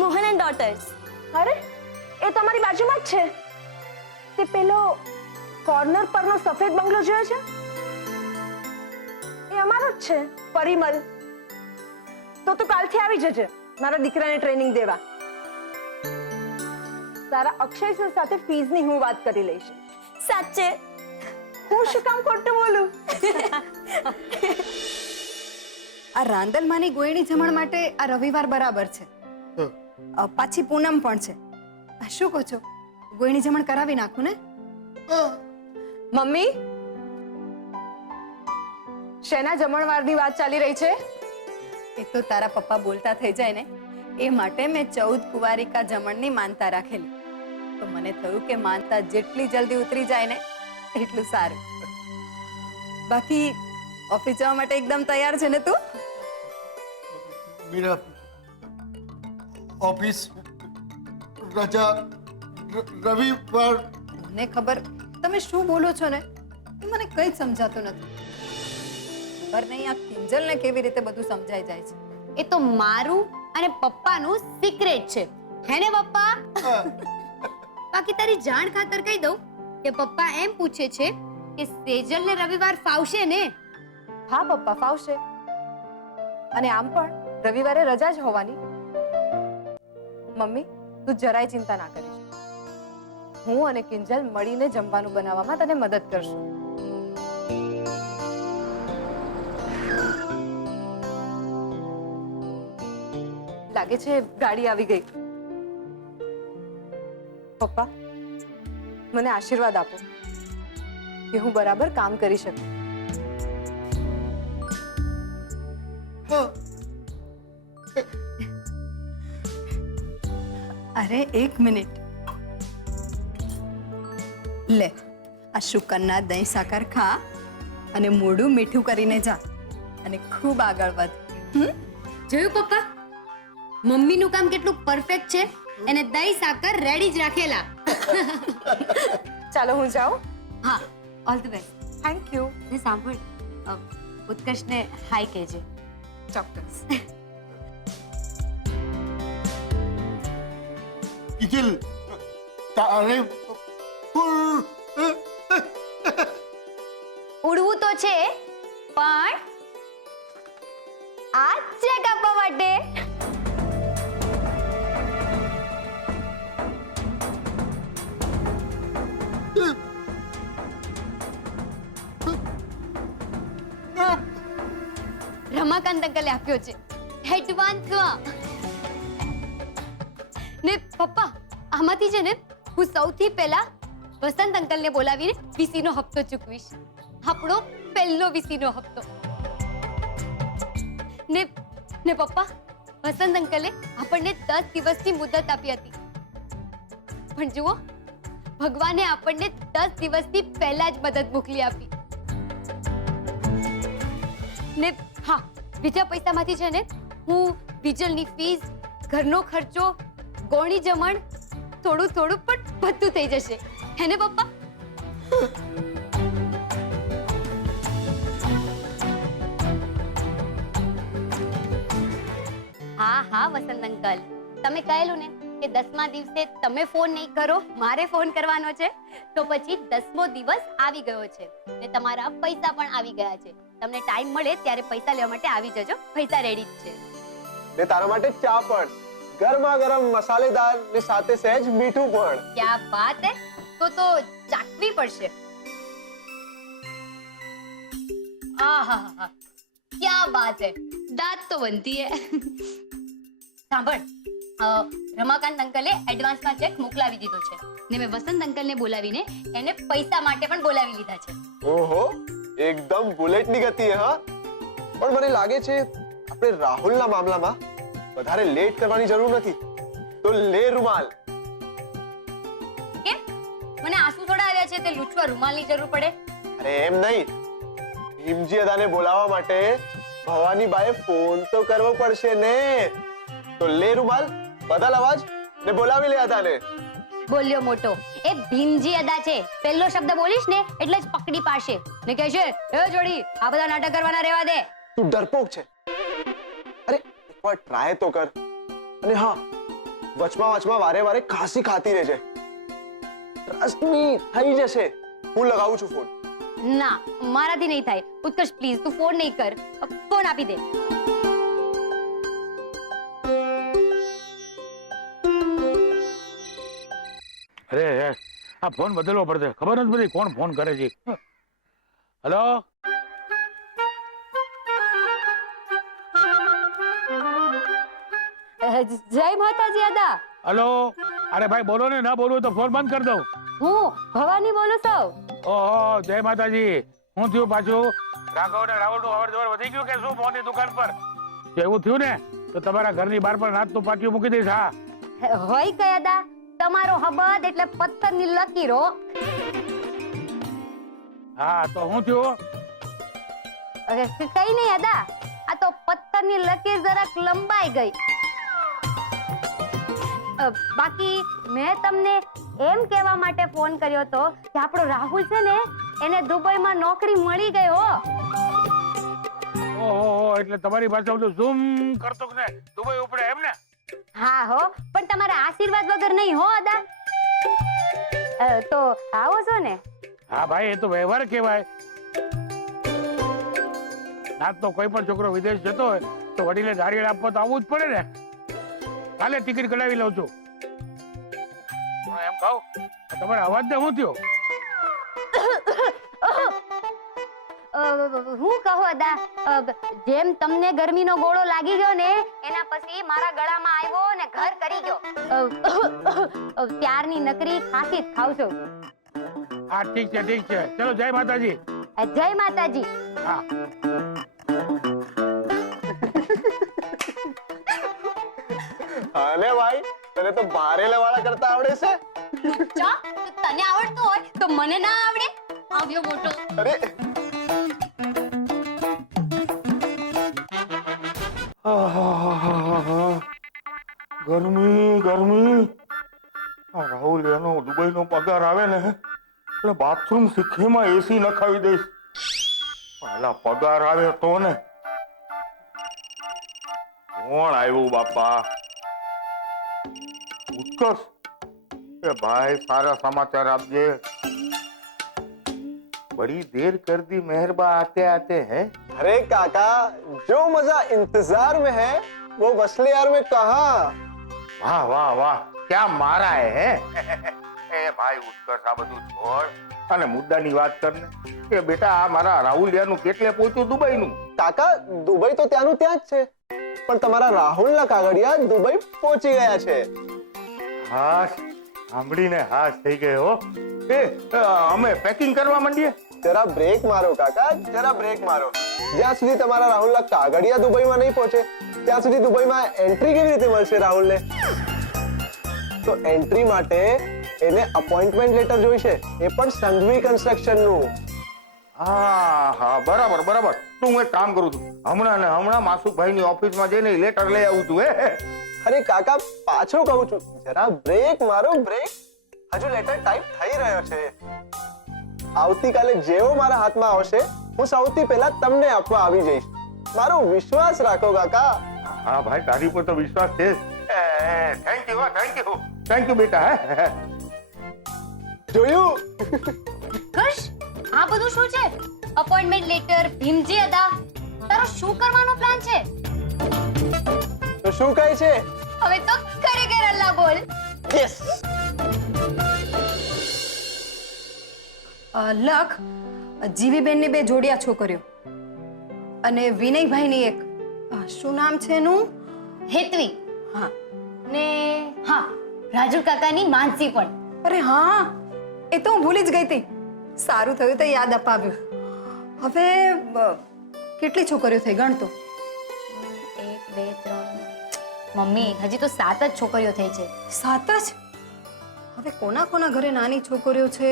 Mohan and daughter's. અરે, એ તમારી બાજુમાં જ છે. તે પેલો કોર્નર પરનો સફેદ બંગલો જોયો છે? એ અમારો જ છે, પરિમલ. તો તું કાલથી આવી જજે મારા દીકરાને ટ્રેનિંગ દેવા. તારા અક્ષય સર સાથે ફીઝની હું વાત કરી લઈશ. સાચે? હું શું કામ ખોટું બોલું? આ રાંદલમાની ગોયણી જમણ માટે આ રવિવાર બરાબર છે. પાછી પૂનમ પણ છે. શું કહો છો, ગોયણી જમણ કરાવી નાખું ને? મમ્મી, શેના જમણવારની વાત ચાલી રહી છે? એ તો તારા પપ્પા બોલતા થઈ જાય ને, એ માટે મેં 14 કુંવારિકા જમણની માનતા રાખેલી. તો મને થયું કે માનતા જેટલી જલ્દી ઉતરી જાય ને એટલું સારું. બાકી ઓફિસ જવા માટે એકદમ તૈયાર છે ને તું? મીરા, ઓફિસ રજા રવિવાર. મને ખબર તમે શું બોલો છો ને, એ મને કંઈ જ સમજાતું નથી. ખબર નહીં આ કિંજલને કેવી રીતે બધું સમજાઈ જાય છે. એ તો મારું અને પપ્પાનું સિક્રેટ છે, હે ને પપ્પા? બાકી તારી જાણ ખાતર કહી દઉં કે પપ્પા એમ પૂછે છે કે સેજલને રવિવાર ફાવશે ને? હા પપ્પા, ફાવશે. અને આમ પણ રવિવારે રજા જ હોવાની. મમ્મી, તું જરાય ચિંતા ના કરીશ. હું અને કિંજલ મળીને જમવાનું બનાવવામાં તને મદદ કરશું. લાગે છે ગાડી આવી ગઈ. પપ્પા, મને આશીર્વાદ આપો કે હું બરાબર કામ કરી શકું. અરે એક મિનિટ, લે આ શુકરના દહીં સાકર ખા અને મોઢું મીઠું કરીને જા અને ખૂબ આગળ વધ. જોયું પપ્પા, મમ્મીનું કામ કેટલું પરફેક્ટ છે. એને દહીં સાકર રેડી જ રાખેલા. ચાલો હું જાઉં. હા, all the best. Thank you. ને સાંભળ, ઉત્કર્ષને હાય કહેજે. ચોક્કસ. કિંજલ, તારે ઉડવું તો છે, પણ આ ચેક આપવા માટે. રમાકાંત અંકલે આપ્યો છે એડવાન્સમાં. ને પપ્પા, આમાંથી છે ને હું સૌથી પહેલા વસંત અંકલને બોલાવીને વીસીનો હપ્તો ચૂકવીશ. આપણો પહેલો વીસીનો હપ્તો. ને પપ્પા, વસંત અંકલે આપણને 10 દિવસની મુદત આપી હતી, પણ જુઓ, ભગવાને આપણને 10 દિવસથી પહેલા જ મદદ મોકલી આપી. ને હા, બીજા પૈસામાંથી છે ને હું બીજલની ફીસ, ઘરનો ખર્ચો, ગોળી જમણ, થોડું થોડું પણ બધું થઈ જશે. હે ને પપ્પા? હા હા વસંત અંકલ, તમે કહેલું ને કે 10મા દિવસે તમે ફોન નહીં કરો, મારે ફોન કરવાનો છે, તો પછી 10મો દિવસ આવી ગયો છે ને તમારા પૈસા પણ આવી ગયા છે. તમને ટાઈમ મળે ત્યારે પૈસા લેવા માટે આવી જજો. પૈસા રેડી જ છે. ને તારા માટે ચા પણ ગરમા ગરમ, મસાલેદાર ને સાથે સહેજ મીઠું પણ. ક્યા બાત હે! તો ચાખવી પડશે. આહાહા, ક્યા બાત હે! દાંત તો બનતી હે. સાંભળ, રમાકાંત અંકલે એડવાન્સમાં ચેક મોકલાવી દીધો છે ને મેં વસંત અંકલને બોલાવીને એને પૈસા માટે પણ બોલાવી લીધા છે. ઓહો, એકદમ બુલેટની ગતિ હે. હા, પણ મને લાગે છે આપણે રાહુલના મામલામાં વધારે લેટ કરવાની જરૂર નથી. તો લે રૂમાલ. કેમ? મને આંસુ થોડા આવ્યા છે તે લૂછવા રૂમાલની જરૂર પડે? અરે એમ નહીં, ભીમજી અદાને બોલાવવા માટે ભવાની બાએ ફોન તો કરવો પડશે ને. તો લે રૂમાલ, બદલ અવાજ ને બોલાવી લે અદાને. બોલ્યો મોટો, એ ભીમજી અદા છે. પહેલો શબ્દ બોલીશ ને એટલે જ પકડી પાડશે ને કહેશે, એ જોડી, આ બધા નાટક કરવાના રહેવા દે. તું ડરપોક છે. અરે એકવાર ટ્રાય તો કર. અને હા, વચમાં વારે વારે ખાંસી ખાતી રહેજે. ટ્રસ્ટ મી, થઈ જશે. હું લગાવું છું ફોન. ના, મારાથી નહીં થાય. ઉત્કર્ષ પ્લીઝ, તું ફોન નહીં કર. ફોન આપી દે. અરે આ ફોન બદલવો પડશે. ખબર નથી બધી કોણ ફોન કરે છે. હેલો, જય માતાજી અદા. હેલો. અરે ભાઈ બોલો ને, ના બોલવું તો ફોન બંધ કરી દઉં. હું ભવાની બોલું છું. ઓહો, જય માતાજી. હું થયું પાછું? રાઘવ ને રાહુલ નું અવર જવર વધી ગયું કે શું ફોનની દુકાન પર? જો એવું થયું ને તો તમારા ઘરની બહાર પર નાતનું પાટિયું મૂકી દઈશ. હા, હોય કયા દા, તમારો હબદ એટલે પથ્થરની લકીરો. હા, તો હું થયું? કઈ નહીં અદા, આ તો પથ્થરની લકીર જરાક લંબાઈ ગઈ. બાકી મેં તમને એમ કહેવા માટે ફોન કર્યો હતો કે આપણો રાહુલ છે ને, એને દુબઈમાં નોકરી મળી ગઈ હો. ઓહો, એટલે તમારી પાસે બધું ઝૂમ કરતો ને દુબઈ ઉપડે એમ ને? હા હો, પણ તમારા આશીર્વાદ વગર નહીં હો અદા. તો આવો છો ને? હા ભાઈ, એ તો વ્યવહાર કહેવાય. ના તો કોઈ પણ છોકરો વિદેશ જતો હોય તો વડીલે દાળિયેર આપવા તો આવવું જ પડે ને. કાલે ટિકિટ કઢાવી લઉં છું. હું એમ કહું તમારે અવાજ ને શું થયો? હું કહો દા જેમ તમને ગરમીનો ગોળો લાગી ગયો ને એના પછી મારા ગળામાં આવ્યો ને ઘર કરી ગયો. ત્યારની નકરી ખાંસી જ ખાવ છો. હા ઠીક છે ઠીક છે, ચલો જય માતાજી. જય માતાજી. હા અરે ભાઈ, તને તો બારેલા વાળા કરતા આવડે છે. ચા તને આવડતું હોય તો મને ના આવડે? આવ્યો મોટો. અરે ગરમી ગરમી. આ રાહુલ એનો દુબઈનો પગાર આવે ને એટલે બાથરૂમ શીખીમાં એસી નખાવી દઈશ. પહેલા પગાર આવે તો ને. કોણ આવ્યું બાપા? ઉત્કર્ષ એ ભાઈ સારા સમાચાર આપજે. बड़ी देर कर दी मेहरबा आते आते हैं. अरे काका, जो मजा इंतजार में है वो वसलियार में कहाँ. वाह वाह वाह, क्या मारा है એ ભાઈ ઉત્કર્ષ આ બધું છોડ અને મુદ્દાની વાત કરને કે બેટા આ મારા રાહુલિયાનું કેટલે પહોંચ્યું દુબઈનું? કાકા, દુબઈ તો ત્યાંનું ત્યાં જ છે, પણ તમારા રાહુલના કાગળિયા દુબઈ પહોંચી ગયા છે. હાશ, સાંભળીને હાશ થઈ ગયો હો. એ અમે પેકિંગ કરવા માંડીએ. જરા બ્રેક મારો કાકા, જરા બ્રેક મારો. જ્યાં સુધી તમારા રાહુલના કાગળિયા દુબઈમાં નહીં પહોંચે ત્યાં સુધી દુબઈમાં એન્ટ્રી કેવી રીતે મળશે રાહુલને? તો એન્ટ્રી માટે એને અપોઇન્ટમેન્ટ લેટર જોઈશે, એ પણ સંઘવી કન્સ્ટ્રક્શનનું. હા હા, બરાબર બરાબર. તો હું એક કામ કરું છું, હમણાં ને હમણાં માસુકભાઈની ઓફિસમાં જઈને લેટર લઈ આવું છું. અરે કાકા, પાછો કહું છું, જરા બ્રેક મારો, બ્રેક. હજુ લેટર ટાઈપ થઈ રહ્યો છે. આવતીકાલે જેવો મારા હાથમાં આવશે હું સૌથી પહેલા તમને આપવા આવી જઈશ. મારો વિશ્વાસ રાખો કાકા. હા ભાઈ, તારી પર તો વિશ્વાસ છે. Thank you thank you thank you બેટા. જોયું? કર્ષ, આ બધું શું છે? અપોઇન્ટમેન્ટ લેટર, ભીમજી અદા, તારો શું કરવાનો પ્લાન છે? તો શું કહે છે? હવે તો ખરેખર અલ્લાહ બોલ. યસ. લખ, જીવીબેનની બે જોડિયા છોકરીઓ અને વિનયભાઈની એક, શું નામ છે એનું? હેતવી. હા. ને હા, રાજુ કાકાની માનસી પણ. અરે હા, એ તો હું ભૂલી જ ગઈ હતી. સારું થયું તો યાદ અપાવ્યું. હવે કેટલી છોકરીઓ થઈ ગણતો? 1 2 3. મમ્મી, હજી તો 7 જ છોકરીઓ થઈ છે. 7 જ? હવે કોના કોના ઘરે નાની છોકરીઓ છે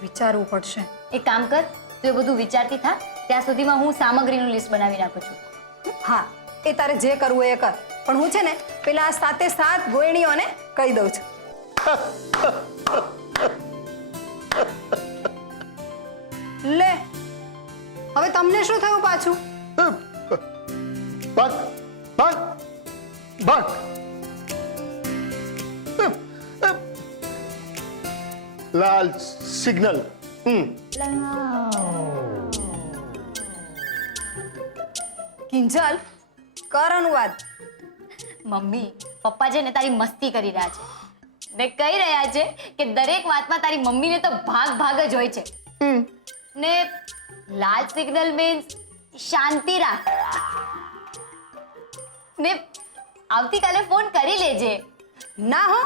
વિચારવું પડશે. એક કામ કર, તું એ બધું વિચારતી થા, ત્યાં સુધીમાં હું સામગ્રીનું લિસ્ટ બનાવી નાખું છું. હા, એ તારે જે કરવું એ કર, પણ હું છે ને પેલા 7 ગોયણીઓને કહી દઉં છું. લે, હવે તમને શું થયું પાછું? બસ બસ બસ. લાલ સિગ્નલ. કિંજલ, કર અનુવાદ. મમ્મી, પપ્પા છે ને તારી મસ્તી કરી રહ્યા છે ને કહી રહ્યા છે કે દરેક વાતમાં તારી મમ્મીને તો ભાગ ભાગ જ હોય છે. ને લાલ સિગ્નલ મીન્સ શાંતિ રાખ. ને આવતીકાલે ફોન કરી લેજે. ના હો,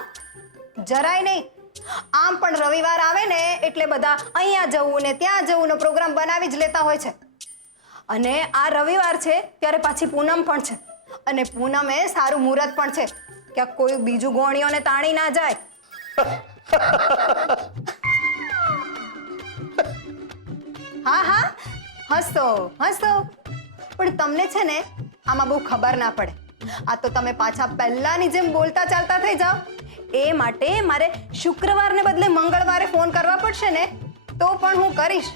જરાય નહીં. આમ પણ રવિવાર આવે ને એટલે બધા અહીંયા જવું ને ત્યાં જવું નો પ્રોગ્રામ બનાવી જ લેતા હોય છે. અને આ રવિવાર છે ત્યારે પાછી પૂનમ પણ છે, અને પૂનમે સારું મુહૂર્ત પણ છે, ક્યાંક કોઈ બીજું ગોણીઓને તાણી ના જાય. હા હા, હસતો હસતો. પણ તમને છે ને આમાં બહુ ખબર ના પડે. આ તો તમે પાછા પહેલાની જેમ બોલતા ચાલતા થઈ જાઓ. એ માટે મારે શુક્રવારને બદલે મંગળવારે ફોન કરવા પડશે ને તો પણ હું કરીશ.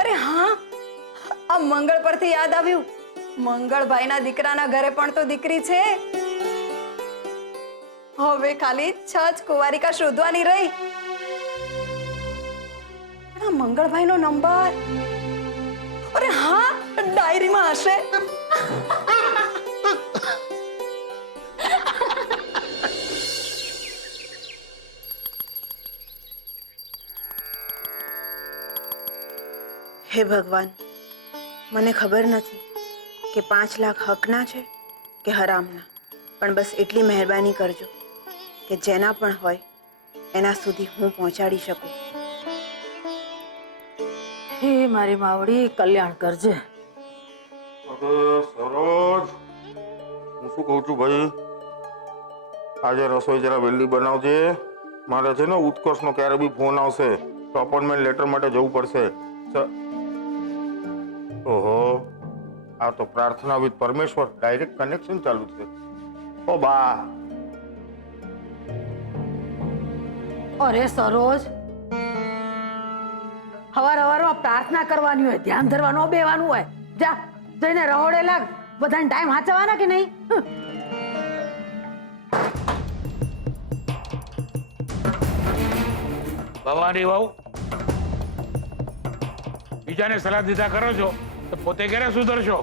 અરે હા, આ મંગળ પરથી યાદ આવ્યું, મંગળભાઈના દીકરાના ઘરે પણ તો દીકરી છે. હવે ખાલી 6 જ કુંવારિકા શોધવાની રહી. પણ આ મંગળભાઈનો નંબર, અરે હા, ડાયરીમાં હશે. હે ભગવાન, મને ખબર નથી કે 5 લાખ હકના છે કે હરામના, પણ બસ એટલી મહેરબાની કરજો કે જેના પણ હોય એના સુધી હું પહોંચાડી શકું. હે મારી માવડી, કલ્યાણ કરજે. અરે સરોજ, હું શું કહું છું ભાઈ, આજે રસોઈ જરા વહેલી બનાવજે. મારે છે ને ઉત્કર્ષનો ક્યારે બી ફોન આવશે તો અપોઇન્ટમેન્ટ લેટર માટે જવું પડશે. ઓહો, આ તો પ્રાર્થના વિથ પરમેશ્વર ડાયરેક્ટ કનેક્શન ચાલુ છે. ઓ બા, અરે સરોજ, હવારમાં પ્રાર્થના કરવાની હોય, ધ્યાન ધરવાનું બેવાનું હોય. જા જઈને રહોડે લાગ. બધાને ટાઈમ હાચવાના કે નહીં? ભવાની વહુ, બીજાને સલાહ દીધા કરો છો તો પોતે ક્યારે સુધરશો?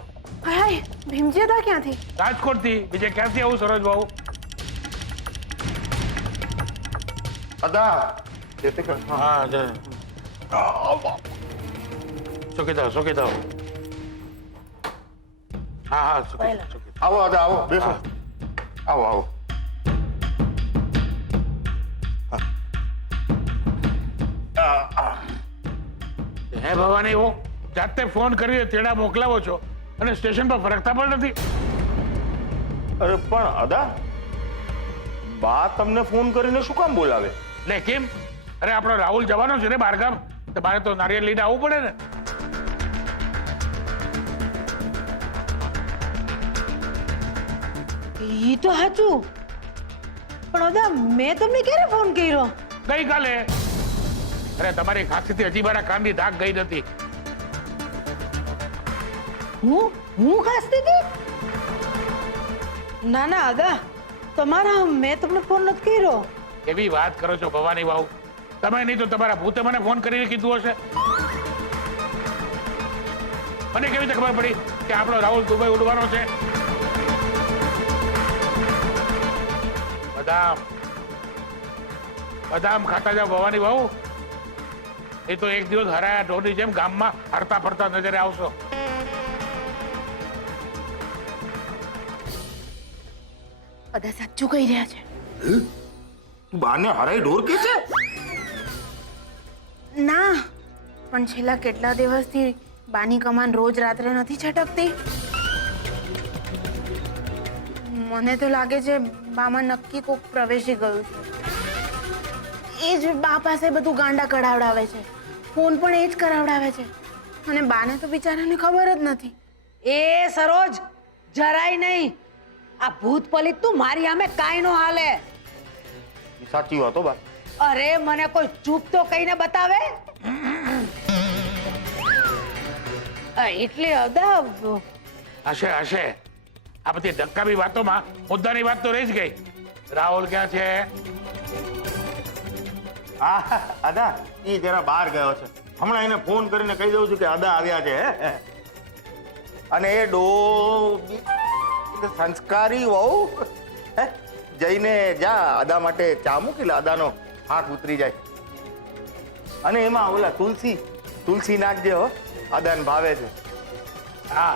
હાય, ભીમજી હતા ક્યાંથી? રાજકોટ થી. બીજે ક્યાંથી આવું સરોજ વહુ? અદા જય શ્રી કૃષ્ણ. હા જય. શું કીધા, શું કીધા? હા હા, શું કીધા, શું કીધા? આવો અદા, આવો, બેસો. આવો આવો. હે ભવાની વહુ, જાતે ફોન કરીને તેડા મોકલાવો છો અને સ્ટેશન પર ફરકતા પણ નથી. અરે પણ અદા, બા તમને ફોન કરીને શું કામ બોલાવે? લે કેમ? અરે આપણો રાહુલ જવાનો છે ને બહારગામ, તો મારે તો નારિયેળ લઈને આવવું પડે ને. ઈ તો સાચું, પણ ઓદા મેં તમને ક્યારે ફોન કર્યો? ગઈકાલે. અરે તમારી ખાંસીથી હજી મારા કાનની ધાક ગઈ નથી. હું ખાસતી હતી? ના ના અદા, તમારા મેં તમને ફોન નથી કર્યો. એવી વાત કરો છો ભવાની વાવ, તમે નહીં તો તમારા ભૂતે મને ફોન કરીને કીધું હશે. મને કેવી રીતે ખબર પડી કે આપણો રાહુલ દુબઈ ઉડવાનો છે? બદામ બદામ ખાતા જાવ ભવાની વાવ, એ તો એક દિવસ હરાયા ઢોરની જેમ ગામમાં હરતા ફરતા નજરે આવશો. બધા સાચું કહી રહ્યા છે. બાને હરાઈ ઢોર કે છે? ના, પણ છેલ્લા કેટલા દિવસથી બાની કમાન રોજ રાત્રે નથી છટકતી. મને તો લાગે છે બામાં નક્કી કોક પ્રવેશી ગયું છે. એ જ બા પાસે બધું ગાંડા કઢાવડાવે છે, ફોન પણ એ જ કરાવડાવે છે, અને બાને તો બિચારાને ખબર જ નથી. એ સરોજ, જરાય નહીં. આ ભૂત પલિત તું મારી સામે કાંઈ નો હાલે. સાચી વાત હો બા. અરે મને કોઈ ચૂપ તો કહીને બતાવે. એટલે અદા હશે હશે, આ બધી ધક્કામી વાતોમાં મુદ્દાની વાત તો રહી જ ગઈ. રાહુલ ક્યાં છે? હા અદા, એ જરા બહાર ગયો છે. હમણાં એને ફોન કરીને કહી દઉં છું કે અદા આવ્યા છે. અને એ સંસ્કારી વહુ, જઈને જા અદા માટે ચા મૂકી લે, અદાનો હાથ ઉતરી જાય. અને એમાં ઓલા તુલસી નાખજે હો, અદાને ભાવે છે. હા,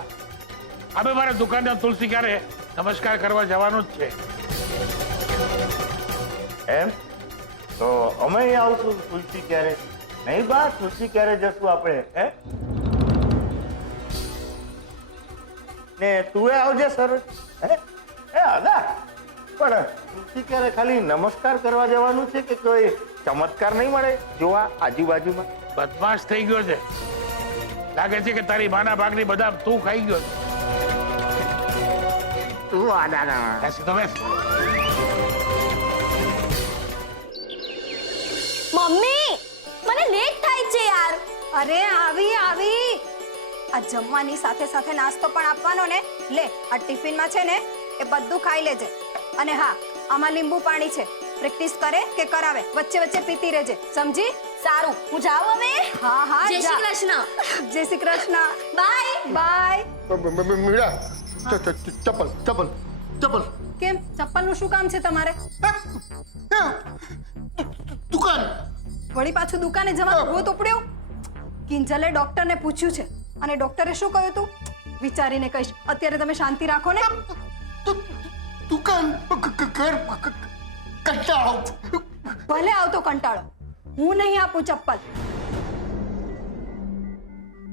હવે મારા દુકાનના તુલસી ક્યારે નમસ્કાર કરવા જવાનું જ છે. એમ તો અમે આવશું. તુલસી ક્યારે નહીં બા, તુલસી ક્યારે જશું આપણે? હે ને તું આવજે સર. હે અદા, પણ તુલસી ક્યારે ખાલી નમસ્કાર કરવા જવાનું છે કે કોઈ ચમત્કાર નહીં મળે જોવા આજુબાજુમાં? બદમાશ થઈ ગયો છે. લાગે છે કે તારી માના ભાગની બદામ તું ખાઈ ગયો. તું આડા મમ્મી, મને લેટ થાય છે યાર. અરે આવી. આ જમવાની સાથે સાથે નાસ્તો પણ આપવાનો ને. લે, આ ટિફિનમાં છે ને એ બધું ખાઈ લેજે. અને હા, આમાં લીંબુ પાણી છે. પ્રેક્ટિસ કરે કે કરાવે, વચ્ચે વચ્ચે પીતી રહેજે, સમજી? સારું હું જાઉં હવે. હા હા જય જા. શ્રી કૃષ્ણ. જય શ્રી કૃષ્ણ. બાય. બાય. મીરા ચપ્પલ ચપ્પલ ચપ્પલ કેમ ચપ્પલનું શું કામ છે તમારે? દુકાન વળી પાછું દુકાને જવાનું ભૂત ઉપડ્યું? કિંજલે ડોક્ટરને પૂછ્યું છે અને ડોક્ટરે શું કહ્યું તું? વિચારીને કહીશ. અત્યારે તમે શાંતિ રાખો ને. દુકાન ઘર કંટાળો. ભલે આવતો કંટાળો, હું નહીં આપું ચપ્પલ.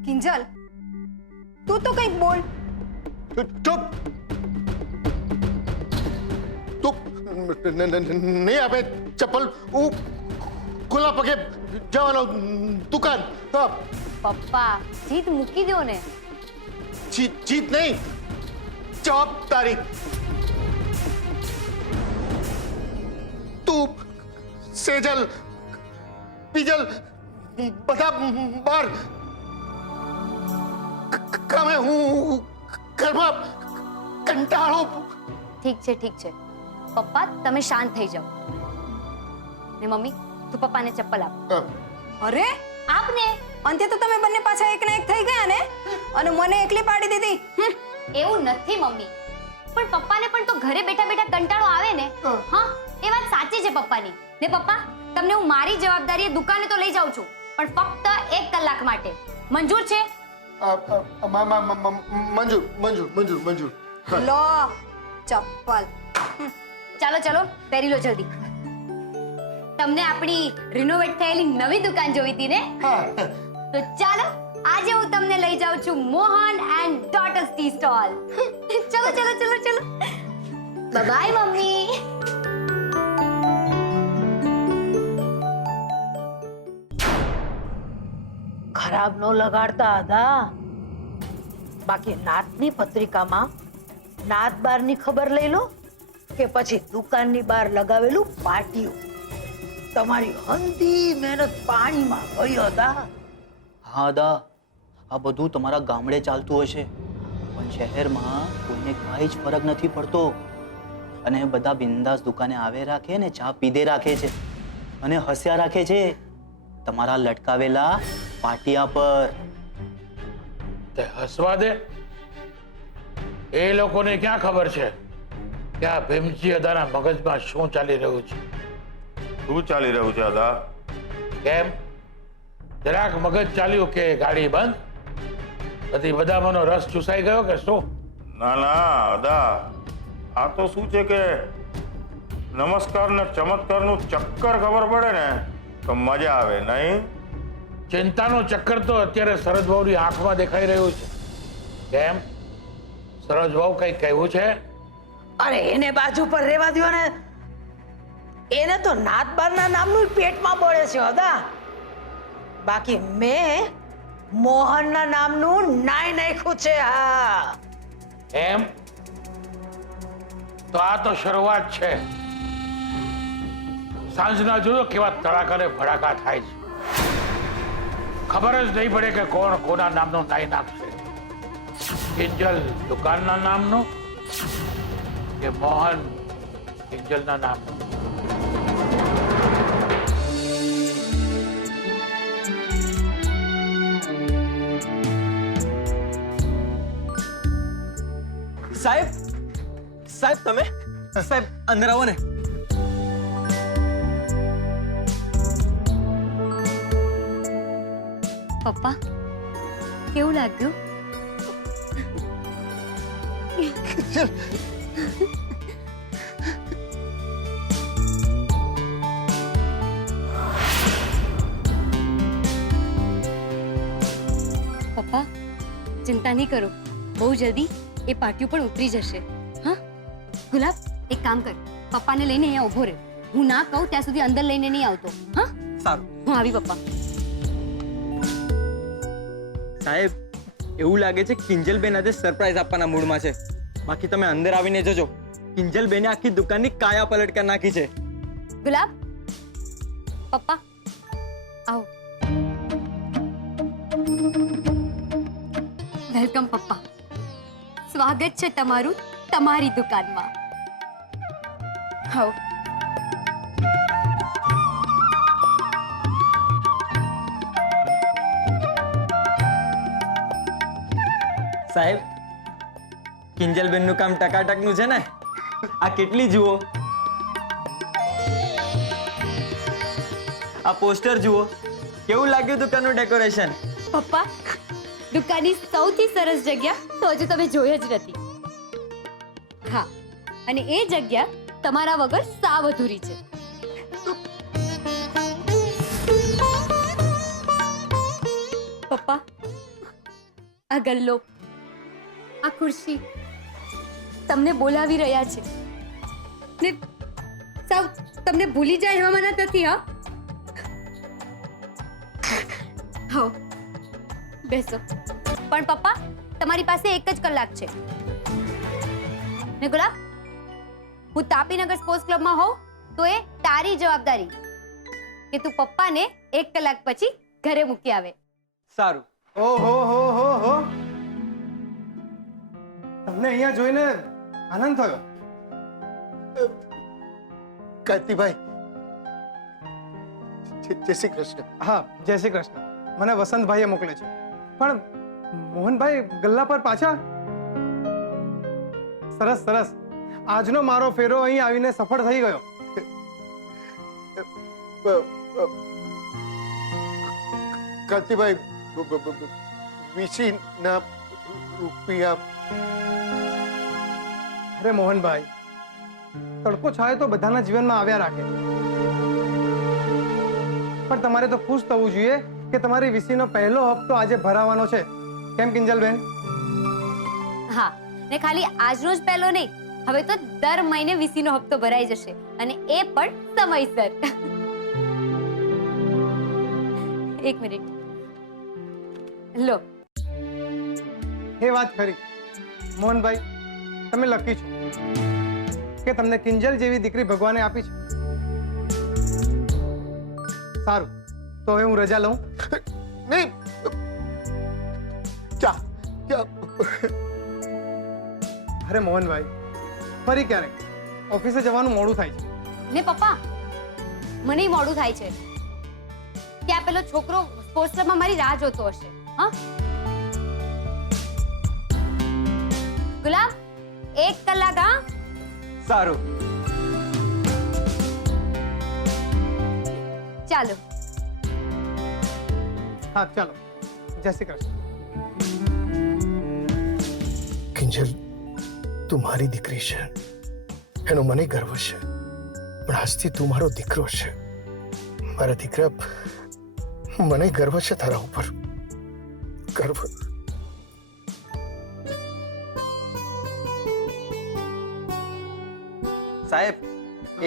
કિંજલ, તું તો કંઈક બોલ. ચૂપ. તું નહીં આપે ચપ્પલ, હું ખુલ્લા પગે જવાનો દુકાન. પપ્પા જીત મૂકી દો ને. જીત નહીં, જવાબદારી. તું સેજલ બીજલ બધા બાર કામે, હું ઘરમાં કંટાળો. ઠીક છે ઠીક છે પપ્પા, તમે શાંત થઈ જાઓ. ને મમ્મી તું પપ્પાને ચપ્પલ આપ. અરે આપને. અંતે તો તમે બંને પાછા એક ને એક થઈ ગયા ને, અને મને એકલી પાડી દીધી. એવું નથી મમ્મી, પણ પપ્પાને પણ તો ઘરે બેઠા બેઠા કંટાળો આવે ને. હા એ વાત સાચી છે પપ્પાની. ને પપ્પા તમને હું મારી જવાબદારીએ દુકાને તો લઈ જાઉં છું, પણ ફક્ત 1 કલાક માટે. મંજૂર છે? મંજૂર મંજૂર મંજૂર મંજૂર. લો ચપ્પલ. ચાલો ચાલો પહેરી લો જલ્દી. તમને આપણી રિનોવેટ થયેલી નવી દુકાન જોઈ હતી ને? તો ચાલો આજે હું તમને લઈ જાઉં છું Mohan and daughters tea stall. ચલો ચલો ચલો ચલો. Bye mummy. ખરાબ નો લગાડતા હતા. બાકી નાતની પત્રિકામાં નાત બારની ખબર લઈ લો કે પછી દુકાનની બહાર લગાવેલું પાટિયું. તમારી હંધી મહેનત પાણીમાં ગઈ હતા. હા દા, આ બધું તમારા ગામડે ચાલતું હશે, પણ શહેરમાં કોઈને કાંઈ જ ફરક નથી પડતો. અને બધા બિંદાસ દુકાને આવે રાખે ને ચા પીધે રાખે છે અને હસ્યા રાખે છે તમારા લટકાવેલા પાટિયા પર. તે હસવા દે. એ લોકોને ક્યાં ખબર છે કે આ ભીમજી અદાના મગજમાં શું ચાલી રહ્યું છે? શું ચાલી રહ્યું છે અદા? કેમ જરાક મગજ ચાલ્યું કે ગાડી બંધ? બધી બદામનો રસ ચૂસાઈ ગયો કે શું? ના ના અદા, આ તો શું છે કે નમસ્કાર ને ચમત્કારનું ચક્કર ખબર પડે ને તો મજા આવે નહીં? ચિંતાનો ચક્કર તો અત્યારે સરજભાઉની આંખમાં દેખાઈ રહ્યું છે. કેમ સરજભાઉ કઈ કહેવું છે? અરે એને બાજુ પર રહેવા દ્યો ને. એને તો નાતબારના નામનું પેટમાં બળે છે હતા. બાકી મેં મોહનના નામનું નાય નાખ્યું છે. હા એમ તો આ તો શરૂઆત છે. સાંજના જોયો કેવા તડાકા ને ભડાકા થાય છે. ખબર જ નહીં પડે કે કોણ કોના નામનો નાઈ નાખશે. કિંજલ દુકાનના નામનો કે મોહન કિંજલના નામનો? સાહેબ, સાહેબ તમે સાહેબ અંદર આવો ને. પપ્પા કેવું લાગ્યું? પપ્પા ચિંતા નહીં કરો, બહુ જલ્દી એ પાટિયું પણ ઉતરી જશે. હા ગુલાબ એક કામ કર, પપ્પાને લઈને અહીંયા ઊભો રહે. હું ના કહું ત્યાં સુધી અંદર લઈને નહીં આવતો. હા સારું. હું આવી પપ્પા. સાહેબ એવું લાગે છે કિંજલબેન આજે સરપ્રાઈઝ આપવાના મૂડમાં છે. બાકી તમે અંદર આવીને જોજો, કિંજલબેને આખી દુકાનની કાયા પલટ કરી નાખી છે. ગુલાબ પપ્પા આવો. વેલકમ પપ્પા, સ્વાગત છે તમારું તમારી દુકાનમાં. આવો. સાહેબ, કિંજલબેનનું કામ ટકાટકનું છે ને? આ કેટલી જુઓ, આ પોસ્ટર જુઓ, કેવું લાગ્યું દુકાનનું ડેકોરેશન? પપ્પા, દુકાનની સૌથી સરસ જગ્યા તો હજુ તમે જોઈ જ નથી. હા, અને એ જગ્યા તમારા વગર સાવ અધૂરી છે. પપ્પા, આ ગલ્લો, આ ખુરશી તમને બોલાવી રહ્યા છે ને સાવ તમને ભૂલી જાય એવામાં નથી. હા, હો, બેસો. પણ પપ્પા, તમારી પાસે 1 જ કલાક છે ને ગુલાબ, હું તાપીનગર સ્પોર્ટ્સ ક્લબમાં હોઉં તો એ તારી જવાબદારી કે તું પપ્પાને 1 કલાક પછી ઘરે મૂકી આવે. સારું. ઓહો હો હો હો, તમને અહીંયા જોઈને આનંદ થયો. કાંતિભાઈ, જય શ્રી કૃષ્ણ. હા, જય શ્રી કૃષ્ણ. મને વસંતભાઈએ મોકલે છે. પણ મોહનભાઈ ગલ્લા પર પાછા? સરસ સરસ. આજનો મારો ફેરો અહીં આવીને સફળ થઈ ગયો. કાંતિભાઈ, વીસીના રૂપિયા. અરે મોહનભાઈ, તડકો છાયો તો બધાના જીવનમાં આવ્યા રાખે, પણ તમારે તો ખુશ થવું જોઈએ કે તમારી વીસીનો પહેલો હપ્તો આજે ભરાવાનો છે. કેમ કિંજલબેન? હા, ને ખાલી આજનો જ પહેલો નહીં, હવે તો દર મહિને વીસીનો હપ્તો ભરાઈ જશે, અને એ પણ સમયસર. 1 મિનિટ લો. એ વાત ખરી મોહનભાઈ, તમે લકી છો કે તમને કિંજલ જેવી દીકરી ભગવાને આપી છે. સારું, તો હવે હું રજા લઉં. નહીં, અરે મોહનભાઈ, ફરી ક્યારેક. ઓફિસે જવાનું મોડું થાય છે. ને પપ્પા, મને મોડું થાય છે કે આ પેલો છોકરો સ્પોર્ટ્સ ક્લબમાં મારી રાહ જોતો હશે. હા ગુલાબ, 1 કલાક. હા, સારું. ચાલો. હા, ચાલો. જય શ્રી કૃષ્ણ. કિંજલ, તું મારી દીકરી છે, એનો મને ગર્વ છે. પણ આજથી તું મારો દીકરો છે. મારા દીકરા, મને ગર્વ છે તારા ઉપર. ગર્વ. સાહેબ,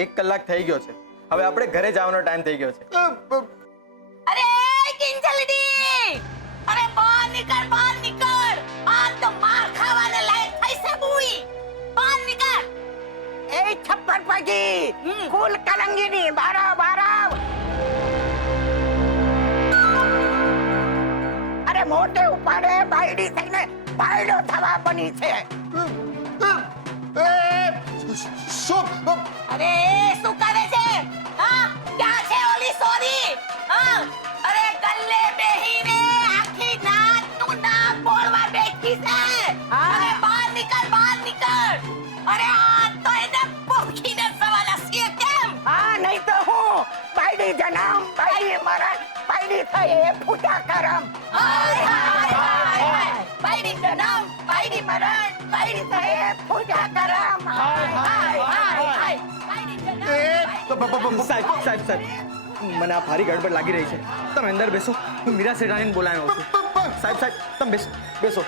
1 કલાક થઈ ગયો છે. હવે આપણે ઘરે જવાનો ટાઈમ થઈ ગયો છે. અરે કિંજલડી, અરે બહાર નીકળ, બહાર નીકળ. આ તો માર ખાવાને લાયક થઈ છે બુઈ. બહાર નીકળ. એ છપ્પર પગી, કુલ કલંગીની, બારા બારા. અરે મોટે ઉપાડે બાયડી થઈને બાયડો થવા બની છે. શું? અરે શું કરે છે? હા, ક્યાં છે ઓલી સોરી? હા, અરે ગલ્લે બેહીને આખી નાતનું નામ બોલવા બેઠી છે. અરે બહાર નીકળ, બહાર નીકળ. અરે આ તો એને પોખીને સવાલા છે કેમ? હા, નહીં તો હું બાયડી જન્મ, બાયડી મરણ, બાયડી થઈ એ ફૂટા કરમ. હાય હાય હાય, બાયડી જન્મ, બાયડી મરણ, બાયડી થઈ એ ફૂટા કરમ. હાય હાય હાય હાય, બાયડી જન્મ. સાહેબ, સાહેબ, સાહેબ, મને આ ભારી ગડબડ લાગી રહી છે. તમે અંદર બેસો, હું મીરા શેઠાણીને બોલાવ્યો છું. સાહેબ, સાહેબ, તમે બેસો.